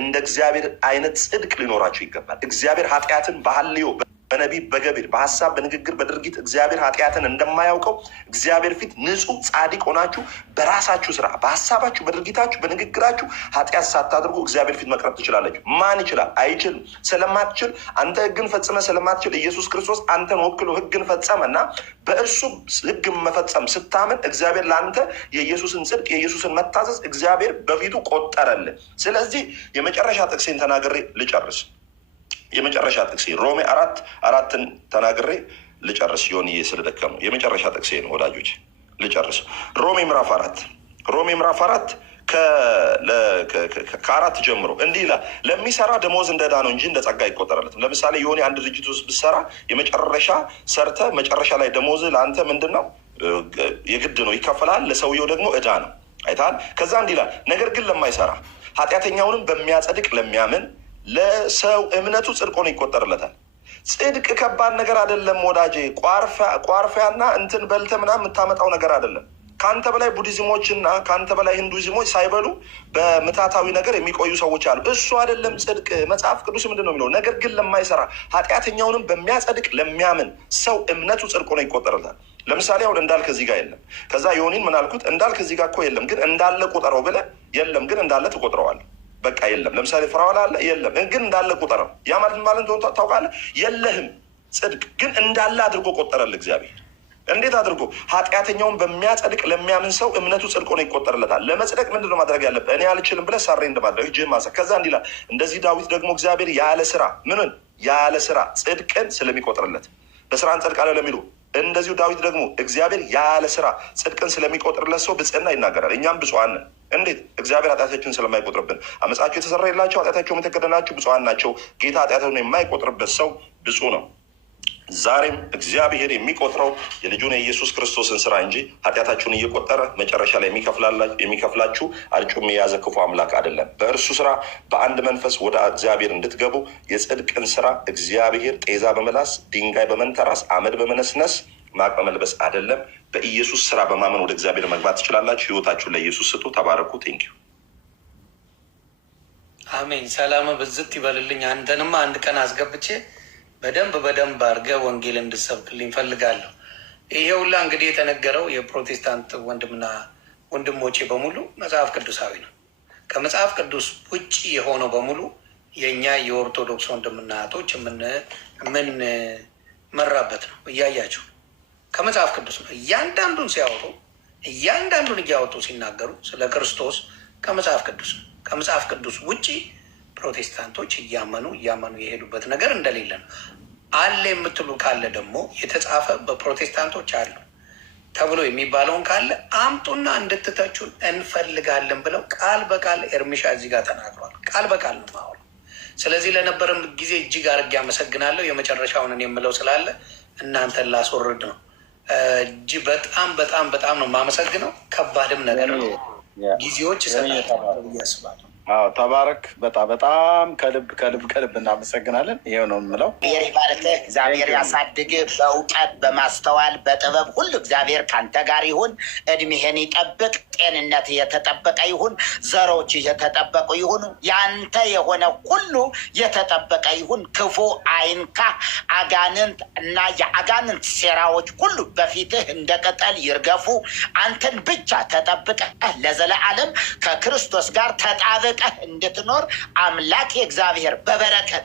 እንደ እግዚአብሔር አይነት ጽድቅ ሊኖራችሁ ይገባል። እግዚአብሔር ኃጢአትን በሐልዮ በነቢብ በገቢር በሀሳብ በንግግር በድርጊት እግዚአብሔር ኃጢአትን እንደማያውቀው እግዚአብሔር ፊት ንጹህ ጻድቅ ሆናችሁ በራሳችሁ ስራ በሀሳባችሁ በድርጊታችሁ በንግግራችሁ ኃጢአት ሳታደርጉ እግዚአብሔር ፊት መቅረብ ትችላላችሁ። ማን ይችላል? አይችልም። ስለማትችል አንተ ህግን ፈጽመ ስለማትችል ኢየሱስ ክርስቶስ አንተን ወክሎ ህግን ፈጸመ እና በእርሱ ህግን መፈጸም ስታምን እግዚአብሔር ለአንተ የኢየሱስን ጽድቅ የኢየሱስን መታዘዝ እግዚአብሔር በፊቱ ቆጠረልን። ስለዚህ የመጨረሻ ጥቅሴን ተናግሬ ልጨርስ። የመጨረሻ ጥቅሴ ሮሜ 4:4 ተናግሬ ልጨርስ። ዮኒ ስለደከሙ የመጨረሻ ጥቅሴ ነው ወዳጆች፣ ልጨርስ። ሮሜ ምዕራፍ 4 ከ4 ጀምሮ እንዲህ ይላል፣ ለሚሰራ ደሞዝ እንደ ዕዳ ነው እንጂ እንደ ጸጋ አይቆጠርለትም። ለምሳሌ የሆነ አንድ ድርጅት ውስጥ ብትሰራ የመጨረሻ ሰርተ መጨረሻ ላይ ደሞዝ ለአንተ ምንድን ነው? የግድ ነው ይከፈላል። ለሰውየው ደግሞ ዕዳ ነው። አይተሃል? ከዛ እንዲህ ይላል፣ ነገር ግን ለማይሰራ ኃጢአተኛውንም በሚያጸድቅ ለሚያምን ለሰው እምነቱ ጽድቅ ሆኖ ይቆጠርለታል። ጽድቅ ከባድ ነገር አይደለም ወዳጄ። ቋርፊያና እንትን በልተ ምናምን የምታመጣው ነገር አይደለም። ከአንተ በላይ ቡዲዝሞች እና ከአንተ በላይ ሂንዱይዝሞች ሳይበሉ በምታታዊ ነገር የሚቆዩ ሰዎች አሉ። እሱ አይደለም ጽድቅ። መጽሐፍ ቅዱስ ምንድን ነው የሚለው? ነገር ግን ለማይሰራ ኃጢአተኛውንም በሚያጸድቅ ለሚያምን ሰው እምነቱ ጽድቅ ሆኖ ይቆጠርለታል። ለምሳሌ አሁን እንዳልክ እዚህ ጋር የለም። ከዛ ዮኒን ምን አልኩት? እንዳልክ እዚህ ጋር እኮ የለም ግን እንዳለ ቁጠረው ብለህ የለም ግን እንዳለ ትቆጥረዋለህ። በቃ የለም። ለምሳሌ ፍራውል አለ የለም ግን እንዳለ ቁጠረው። ያ ማለት ታውቃለህ? የለህም ጽድቅ ግን እንዳለ አድርጎ ቆጠረልህ እግዚአብሔር። እንዴት አድርጎ? ኃጢአተኛውን በሚያጸድቅ ለሚያምን ሰው እምነቱ ጽድቅ ሆኖ ይቆጠርለታል። ለመጽደቅ ምንድን ነው ማድረግ ያለብህ? እኔ አልችልም ብለህ ሳሬ እንደማድረግ እጅህን ማንሳት። ከዛ እንዲህ ይላል፣ እንደዚህ ዳዊት ደግሞ እግዚአብሔር ያለ ስራ ምንን ያለ ስራ ጽድቅን ስለሚቆጥርለት በስራ እንጸድቃለን ለሚሉ እንደዚሁ ዳዊት ደግሞ እግዚአብሔር ያለ ስራ ጽድቅን ስለሚቆጥርለት ሰው ብጽዕና ይናገራል። እኛም ብፁዓን ነን። እንዴት? እግዚአብሔር ኃጢአታችንን ስለማይቆጥርብን። አመፃቸው የተሰራ የላቸው ኃጢአታቸውም የተከደናቸው ብፁዓን ናቸው። ጌታ ኃጢአታቸውን የማይቆጥርበት ሰው ብፁዕ ነው። ዛሬም እግዚአብሔር የሚቆጥረው የልጁን የኢየሱስ ክርስቶስን ስራ እንጂ ኃጢአታችሁን እየቆጠረ መጨረሻ ላይ የሚከፍላችሁ አርጩሜ የያዘ ክፉ አምላክ አይደለም። በእርሱ ስራ በአንድ መንፈስ ወደ እግዚአብሔር እንድትገቡ የጽድቅን ስራ እግዚአብሔር ጤዛ በመላስ ድንጋይ በመንተራስ አመድ በመነስነስ ማቅ በመልበስ አይደለም። በኢየሱስ ስራ በማመን ወደ እግዚአብሔር መግባት ትችላላችሁ። ህይወታችሁን ለኢየሱስ ስጡ። ተባረኩ። ቴንኪዩ። አሜን። ሰላም ብዝት ይበልልኝ። አንተንማ አንድ ቀን አስገብቼ በደንብ አድርገህ ወንጌል እንድሰብክልኝ ፈልጋለሁ። ይሄ ሁላ እንግዲህ የተነገረው የፕሮቴስታንት ወንድሞቼ በሙሉ መጽሐፍ ቅዱሳዊ ነው። ከመጽሐፍ ቅዱስ ውጭ የሆነው በሙሉ የእኛ የኦርቶዶክስ ወንድምና እህቶች የምንመራበት ነው። እያያችሁ ከመጽሐፍ ቅዱስ ነው። እያንዳንዱን እያወጡ ሲናገሩ ስለ ክርስቶስ ከመጽሐፍ ቅዱስ ነው። ከመጽሐፍ ቅዱስ ውጭ ፕሮቴስታንቶች እያመኑ የሄዱበት ነገር እንደሌለ ነው። አለ የምትሉ ካለ ደግሞ የተጻፈ በፕሮቴስታንቶች አሉ ተብሎ የሚባለውን ካለ አምጡና እንድትተቹን እንፈልጋለን ብለው ቃል በቃል ኤርሚሻ እዚህ ጋር ተናግሯል። ቃል በቃል ነው ማወራው። ስለዚህ ለነበረም ጊዜ እጅግ አድርጌ አመሰግናለሁ። የመጨረሻውን የምለው ስላለ እናንተን ላስወርድ ነው። እጅግ በጣም ነው የማመሰግነው። ከባድም ነገር ነው። ጊዜዎች ይሰጣል ብዬ አስባለሁ። ተባረክ። በጣም ከልብ እናመሰግናለን። ይሄው ነው የምለው። እግዚአብሔር ይባርክህ፣ እግዚአብሔር ያሳድግህ በእውቀት በማስተዋል በጥበብ ሁሉ እግዚአብሔር ካንተ ጋር ይሁን። እድሜህን ይጠብቅ፣ ጤንነት የተጠበቀ ይሁን፣ ዘሮች የተጠበቁ ይሁኑ፣ ያንተ የሆነ ሁሉ የተጠበቀ ይሁን። ክፉ አይንካ። አጋንንት እና የአጋንንት ሴራዎች ሁሉ በፊትህ እንደ ቅጠል ይርገፉ። አንተን ብቻ ተጠብቀህ ለዘለዓለም ከክርስቶስ ጋር ተጣበቅ እንድትኖር አምላክ የእግዚአብሔር በበረከት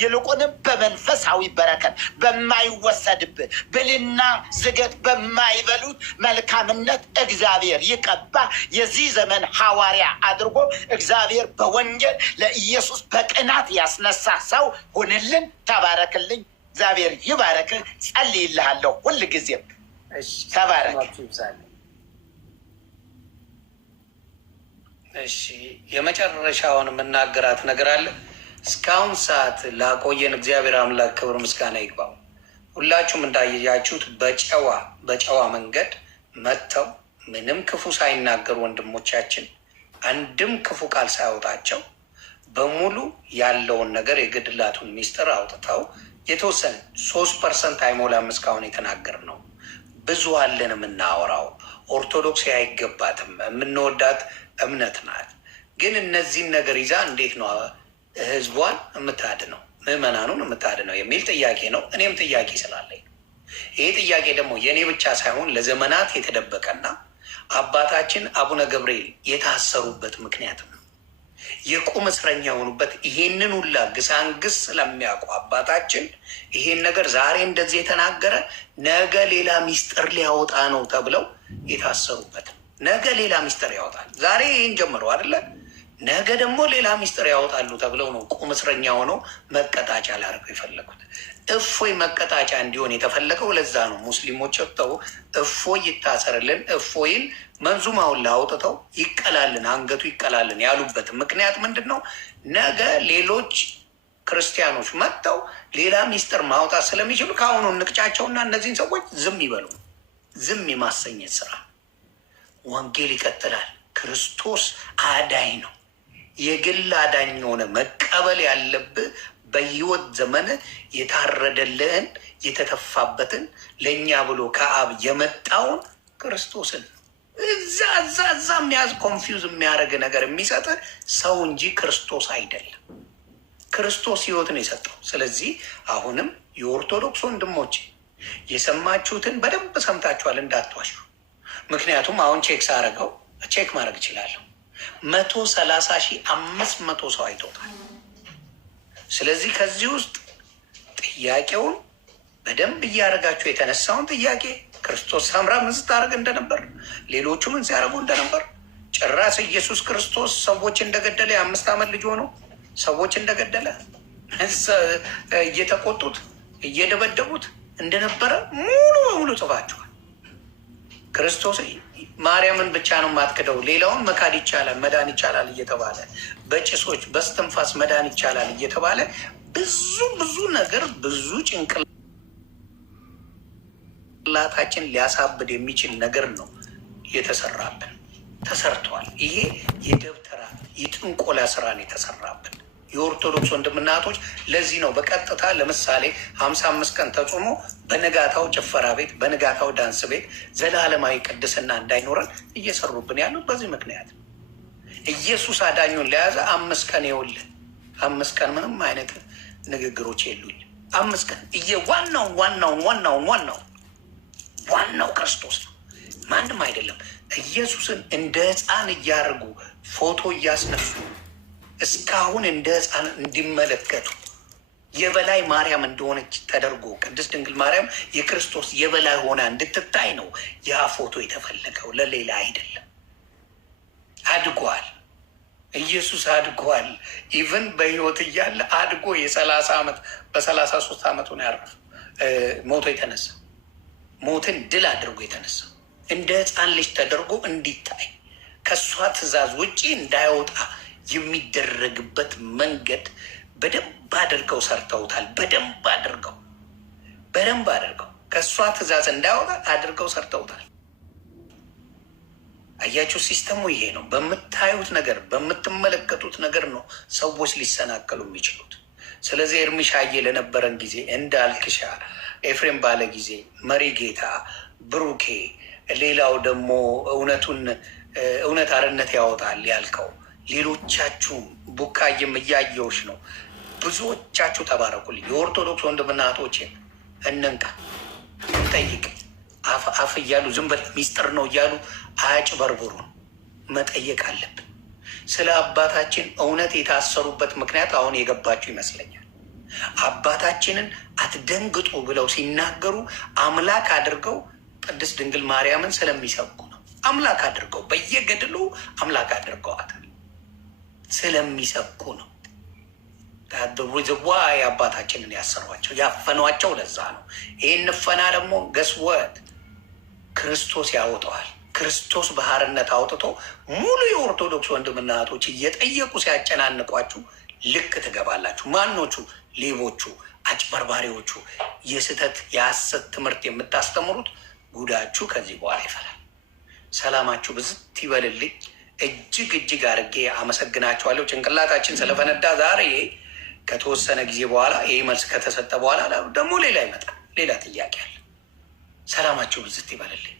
ይልቁንም በመንፈሳዊ በረከት በማይወሰድብህ ብልና ዝገት በማይበሉት መልካምነት እግዚአብሔር ይቀባ። የዚህ ዘመን ሐዋርያ አድርጎ እግዚአብሔር በወንጌል ለኢየሱስ በቅናት ያስነሳ ሰው ሁንልን። ተባረክልኝ። እግዚአብሔር ይባረክህ። ጸልይልሃለሁ ሁል ጊዜም። ተባረክ። እሺ፣ የመጨረሻውን የምናገራት ነገር አለ። እስካሁን ሰዓት ላቆየን እግዚአብሔር አምላክ ክብር ምስጋና ይግባው። ሁላችሁም እንዳያችሁት በጨዋ መንገድ መጥተው ምንም ክፉ ሳይናገሩ ወንድሞቻችን አንድም ክፉ ቃል ሳያወጣቸው በሙሉ ያለውን ነገር የገድላቱን ሚስጥር አውጥተው የተወሰነ 3% አይሞላም እስካሁን የተናገር ነው። ብዙ አለን የምናወራው። ኦርቶዶክስ አይገባትም፣ የምንወዳት እምነት ናት። ግን እነዚህን ነገር ይዛ እንዴት ነው ህዝቧን የምታድነው ምዕመናኑን የምታድነው የሚል ጥያቄ ነው። እኔም ጥያቄ ስላለኝ ነው። ይህ ጥያቄ ደግሞ የእኔ ብቻ ሳይሆን ለዘመናት የተደበቀና አባታችን አቡነ ገብርኤል የታሰሩበት ምክንያት ነው። የቁም እስረኛ የሆኑበት ይሄንን ሁላ ግሳንግስ ስለሚያውቁ አባታችን ይሄን ነገር ዛሬ እንደዚህ የተናገረ ነገ ሌላ ሚስጥር ሊያወጣ ነው ተብለው የታሰሩበት ነው። ነገ ሌላ ሚስጥር ያወጣል። ዛሬ ይህን ጀምሮ አይደለ? ነገ ደግሞ ሌላ ሚስጥር ያወጣሉ ተብለው ነው ቁም እስረኛ ሆነው መቀጣጫ ላደርገው የፈለጉት። እፎይ መቀጣጫ እንዲሆን የተፈለገው ለዛ ነው። ሙስሊሞች ወጥተው እፎይ ይታሰርልን፣ እፎይን መንዙማውን ላውጥተው ይቀላልን፣ አንገቱ ይቀላልን ያሉበት ምክንያት ምንድን ነው? ነገ ሌሎች ክርስቲያኖች መጥተው ሌላ ሚስጥር ማውጣት ስለሚችሉ ከአሁኑ እንቅጫቸውና እነዚህን ሰዎች ዝም ይበሉ። ዝም የማሰኘት ስራ። ወንጌል ይቀጥላል። ክርስቶስ አዳኝ ነው። የግል አዳኝ የሆነ መቀበል ያለብህ በህይወት ዘመን የታረደልህን የተተፋበትን ለእኛ ብሎ ከአብ የመጣውን ክርስቶስን እዛ የሚያዝ ኮንፊውዝ የሚያደርግ ነገር የሚሰጥ ሰው እንጂ ክርስቶስ አይደለም። ክርስቶስ ህይወትን የሰጠው። ስለዚህ አሁንም የኦርቶዶክስ ወንድሞች የሰማችሁትን በደንብ ሰምታችኋል፣ እንዳትዋሹ። ምክንያቱም አሁን ቼክ ሳረገው ቼክ ማድረግ እችላለሁ። 130,500 ሰው አይቶታል። ስለዚህ ከዚህ ውስጥ ጥያቄውን በደንብ እያደረጋችሁ የተነሳውን ጥያቄ ክርስቶስ ሰምራ ምን ስታደርግ እንደነበር፣ ሌሎቹ ምን ሲያደርጉ እንደነበር፣ ጭራስ ኢየሱስ ክርስቶስ ሰዎች እንደገደለ የ5 ዓመት ልጅ ሆኖ ሰዎች እንደገደለ እየተቆጡት እየደበደቡት እንደነበረ ሙሉ በሙሉ ጽፋችኋል። ክርስቶስ ማርያምን ብቻ ነው የማትክደው፣ ሌላውን መካድ ይቻላል መዳን ይቻላል እየተባለ በጭሶች በስትንፋስ መዳን ይቻላል እየተባለ ብዙ ነገር ብዙ ጭንቅላታችን ሊያሳብድ የሚችል ነገር ነው የተሰራብን፣ ተሰርቷል። ይሄ የደብተራ የጥንቆላ ስራን የተሰራብን የኦርቶዶክስ ወንድምናቶች። ለዚህ ነው በቀጥታ ለምሳሌ 55 ቀን ተጾሞ በንጋታው ጭፈራ ቤት፣ በንጋታው ዳንስ ቤት ዘላለማዊ ቅድስና እንዳይኖረን እየሰሩብን ያሉት በዚህ ምክንያት። ኢየሱስ አዳኙን ለያዘ 5 ቀን ይውልን፣ 5 ቀን ምንም አይነት ንግግሮች የሉኝ። 5 ቀን ዋናው ክርስቶስ ነው፣ ማንም አይደለም። ኢየሱስን እንደ ሕፃን እያደረጉ ፎቶ እያስነሱ እስካሁን እንደ ሕፃን እንዲመለከቱ የበላይ ማርያም እንደሆነች ተደርጎ ቅድስት ድንግል ማርያም የክርስቶስ የበላይ ሆና እንድትታይ ነው ያ ፎቶ የተፈለገው፣ ለሌላ አይደለም። አድጓል፣ ኢየሱስ አድጓል። ኢቭን በህይወት እያለ አድጎ የ30 ዓመት በ33 ዓመቱ ነው ያረፈ፣ ሞቶ የተነሳ ሞትን ድል አድርጎ የተነሳ እንደ ሕፃን ልጅ ተደርጎ እንዲታይ ከእሷ ትእዛዝ ውጪ እንዳይወጣ የሚደረግበት መንገድ በደንብ አድርገው ሰርተውታል። በደንብ አድርገው ከእሷ ትእዛዝ እንዳይወጣ አድርገው ሰርተውታል። አያችሁ፣ ሲስተሙ ይሄ ነው። በምታዩት ነገር በምትመለከቱት ነገር ነው ሰዎች ሊሰናከሉ የሚችሉት። ስለዚህ እርሚሻዬ ለነበረን ጊዜ እንዳልክሻ፣ ኤፍሬም ባለ ጊዜ፣ መሪ ጌታ፣ ብሩኬ፣ ሌላው ደግሞ እውነት አርነት ያወጣል ያልከው፣ ሌሎቻችሁም ቡካዬም እያየውሽ ነው። ብዙዎቻችሁ ተባረኩልኝ። የኦርቶዶክስ ወንድምና እህቶቼን እንንቃ፣ እንጠይቅ። አፍ እያሉ ዝም በል ሚስጥር ነው እያሉ አያጭበርብሩን። መጠየቅ አለብን። ስለ አባታችን እውነት የታሰሩበት ምክንያት አሁን የገባችሁ ይመስለኛል። አባታችንን አትደንግጡ ብለው ሲናገሩ አምላክ አድርገው ቅድስት ድንግል ማርያምን ስለሚሰብኩ ነው። አምላክ አድርገው በየገድሉ አምላክ አድርገዋታል ስለሚሰብኩ ነው። ዋይ አባታችንን ያሰሯቸው ያፈኗቸው ለዛ ነው። ይህን ፈና ደግሞ ገስወት ክርስቶስ ያወጣዋል። ክርስቶስ ባህርነት አውጥቶ ሙሉ የኦርቶዶክስ ወንድምና እህቶች እየጠየቁ ሲያጨናንቋችሁ ልክ ትገባላችሁ። ማኖቹ? ሌቦቹ፣ አጭበርባሪዎቹ፣ የስህተት የሐሰት ትምህርት የምታስተምሩት ጉዳችሁ ከዚህ በኋላ ይፈላል። ሰላማችሁ ብዝት ይበልልኝ። እጅግ እጅግ አድርጌ አመሰግናችኋለሁ። ጭንቅላታችን ስለፈነዳ ዛሬ ከተወሰነ ጊዜ በኋላ ይህ መልስ ከተሰጠ በኋላ ደግሞ ሌላ ይመጣል። ሌላ ጥያቄ አለ። ሰላማችሁ ብዝት ይበልልኝ።